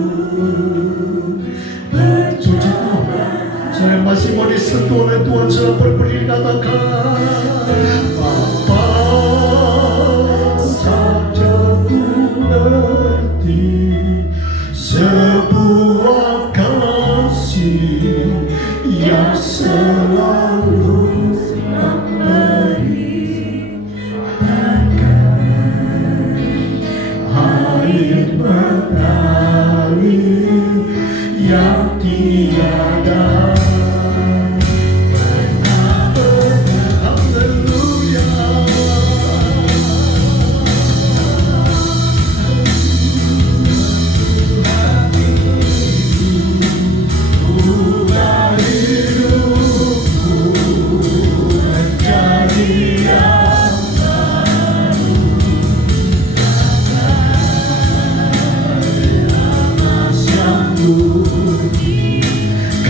Saya masih mau disentuh oleh Tuhan. Saya berdiri katakan, Bapa, saja ku ngerti sebuah kasih yang selalu memberi air mengalir yang tiada pernah. Haleluya. Ubah hidupku menjadi yang baru. Emas yang murni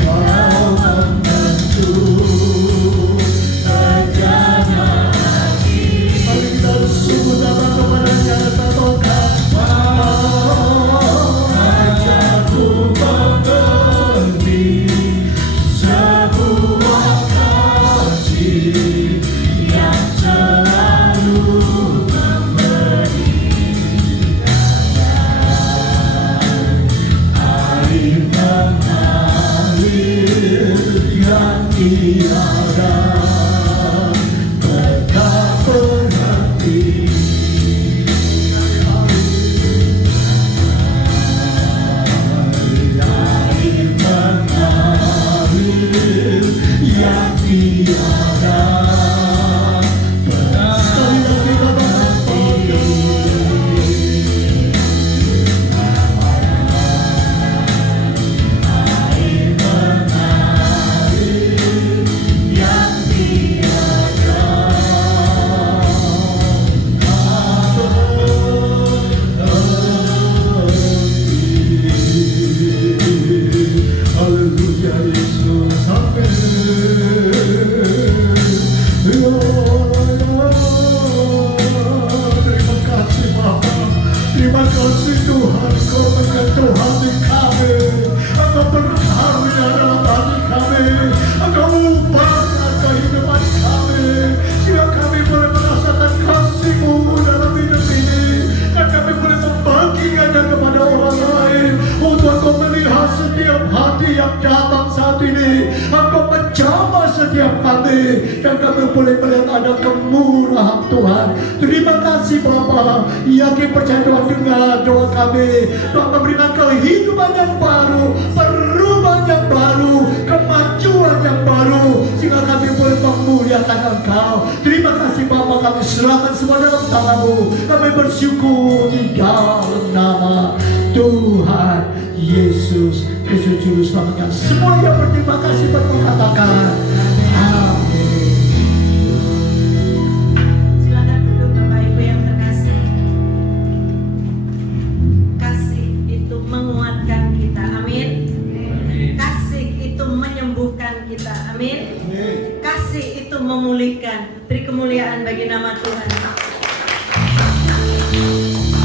kau menggentuk rencana hati. Mari kita bersungguh dalam kepadanya, katakan, aku mengerti sebuah kasih yang selalu memberi air mengalir yang tiada pernah berhenti. Air mengalir yang tiada pernah berhenti. Air mengalir yang tiada berhenti. Haleluya, Yesus. Amin. Terima kasih Bapa. Terima kasih Tuhan, Kau menyentuh hati kami. Engkau berkarya dalam hati kami. Engkau ubahkan kehidupan kami, sehingga kami boleh merasakan kasih-Mu dalam hidup ini, dan kami boleh membagikannya kepada orang lain. Oh Tuhan, Kau melihat setiap hati yang datang saat ini. Engkau menjamah setiap kami, dan kami boleh melihat ada kemurahan Tuhan. Terima kasih Bapa. Yakin percaya Tuhan dengar doa kami. Tuhan memberikan kehidupan yang baru, perubahan yang baru, kemajuan yang baru, sehingga kami boleh memuliakan Engkau. Terima kasih Bapa, kami serahkan semua dalam tangan-Mu. Kami bersyukur di dalam nama Tuhan Yesus Kristus Juru Selamat. Yang semua yang berterima kasih berkatakan amin. Silakan duduk Bapak Ibu yang terkasih. Kasih itu menguatkan kita, amin. Kasih itu menyembuhkan kita, amin. Kasih itu memulihkan. Beri kemuliaan bagi nama Tuhan.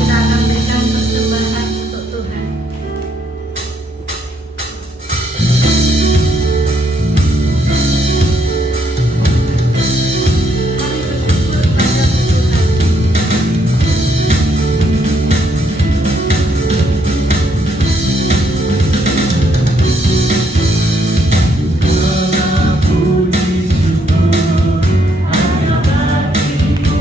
Kita akan berikan persembahan untuk Tuhan. Puji syukur hanya bagi-Mu.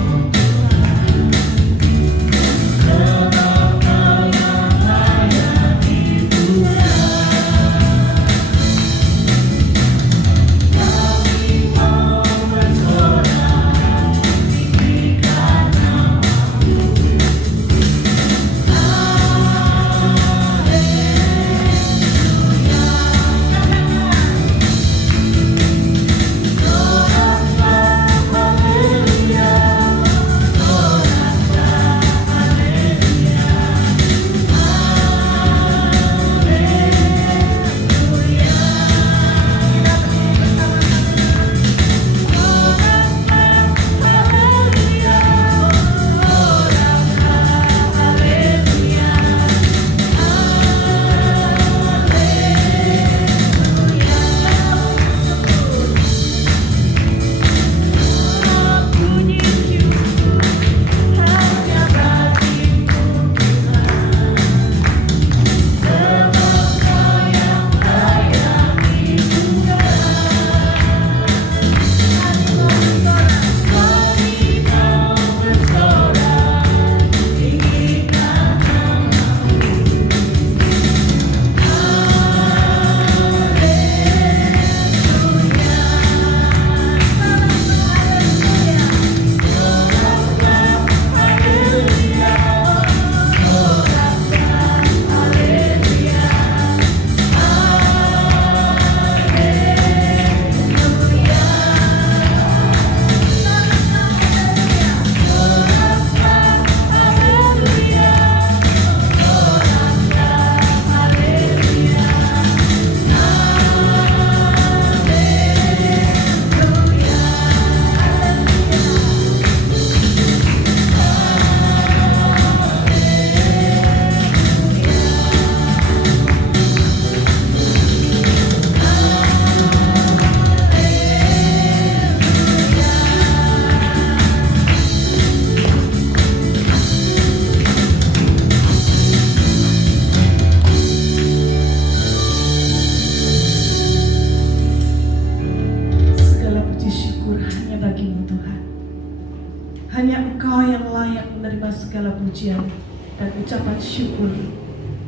terima segala pujian dan ucapan syukur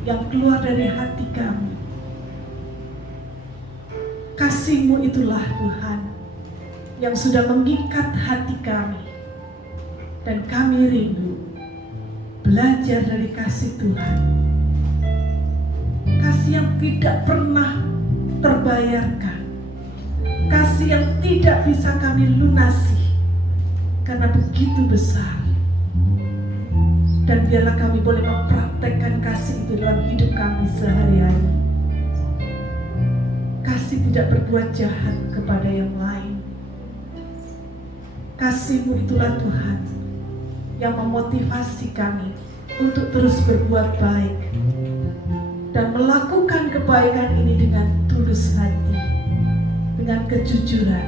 yang keluar dari hati kami. Kasih-Mu itulah Tuhan yang sudah mengikat hati kami, dan kami rindu belajar dari kasih Tuhan. Kasih yang tidak pernah terbayarkan, kasih yang tidak bisa kami lunasi karena begitu besar. Dan biarlah kami boleh mempraktekkan kasih itu dalam hidup kami sehari-hari. Kasih tidak berbuat jahat kepada yang lain. Kasih-Mu itulah Tuhan yang memotivasi kami untuk terus berbuat baik dan melakukan kebaikan ini dengan tulus hati, dengan kejujuran,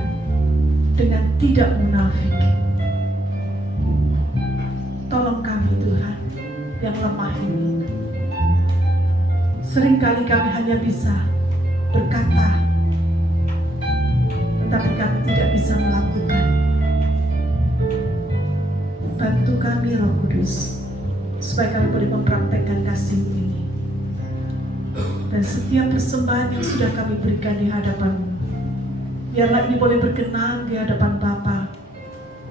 dengan tidak munafik. Tolong kami Tuhan yang lemah ini. Seringkali kami hanya bisa berkata, tetapi kami tidak bisa melakukan. Bantu kami Roh Kudus, supaya kami boleh mempraktekkan kasih-Mu ini. Dan setiap persembahan yang sudah kami berikan di hadapan-Mu, biarlah ini boleh berkenan di hadapan Bapa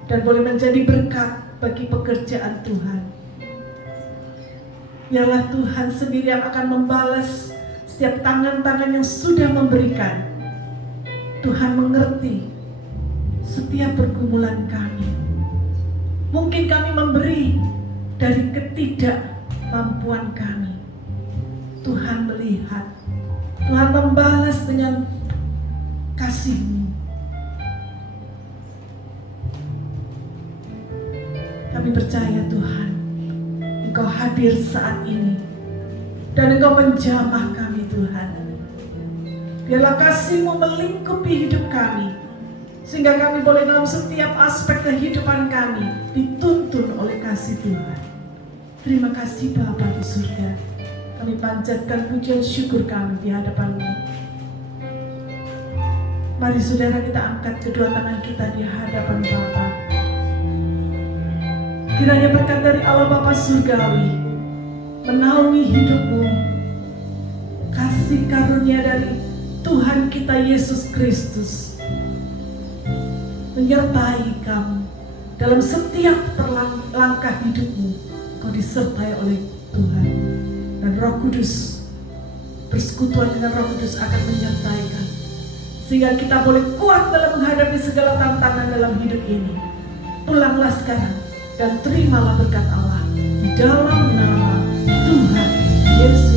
dan boleh menjadi berkat bagi pekerjaan Tuhan. Biarlah Tuhan sendiri yang akan membalas setiap tangan-tangan yang sudah memberikan. Tuhan mengerti setiap pergumulan kami. Mungkin kami memberi dari ketidakmampuan kami. Tuhan melihat, Tuhan membalas dengan kasih-Mu. Kami percaya Tuhan, Engkau hadir saat ini dan Engkau menjamah kami Tuhan. Biarlah kasih-Mu melingkupi hidup kami, sehingga kami boleh dalam setiap aspek kehidupan kami dituntun oleh kasih Tuhan. Terima kasih Bapa di surga. Kami panjatkan pujian syukur kami di hadapan-Mu. Mari saudara kita angkat kedua tangan kita di hadapan Bapa. Kiranya berkat dari Allah Bapa Surgawi menaungi hidupmu. Kasih karunia dari Tuhan kita Yesus Kristus menyertai kamu dalam setiap langkah hidupmu. Kau disertai oleh Tuhan, dan Roh Kudus, persekutuan dengan Roh Kudus akan menyertai kamu, sehingga kita boleh kuat dalam menghadapi segala tantangan dalam hidup ini. Pulanglah sekarang dan terimalah berkat Allah di dalam nama Tuhan Yesus.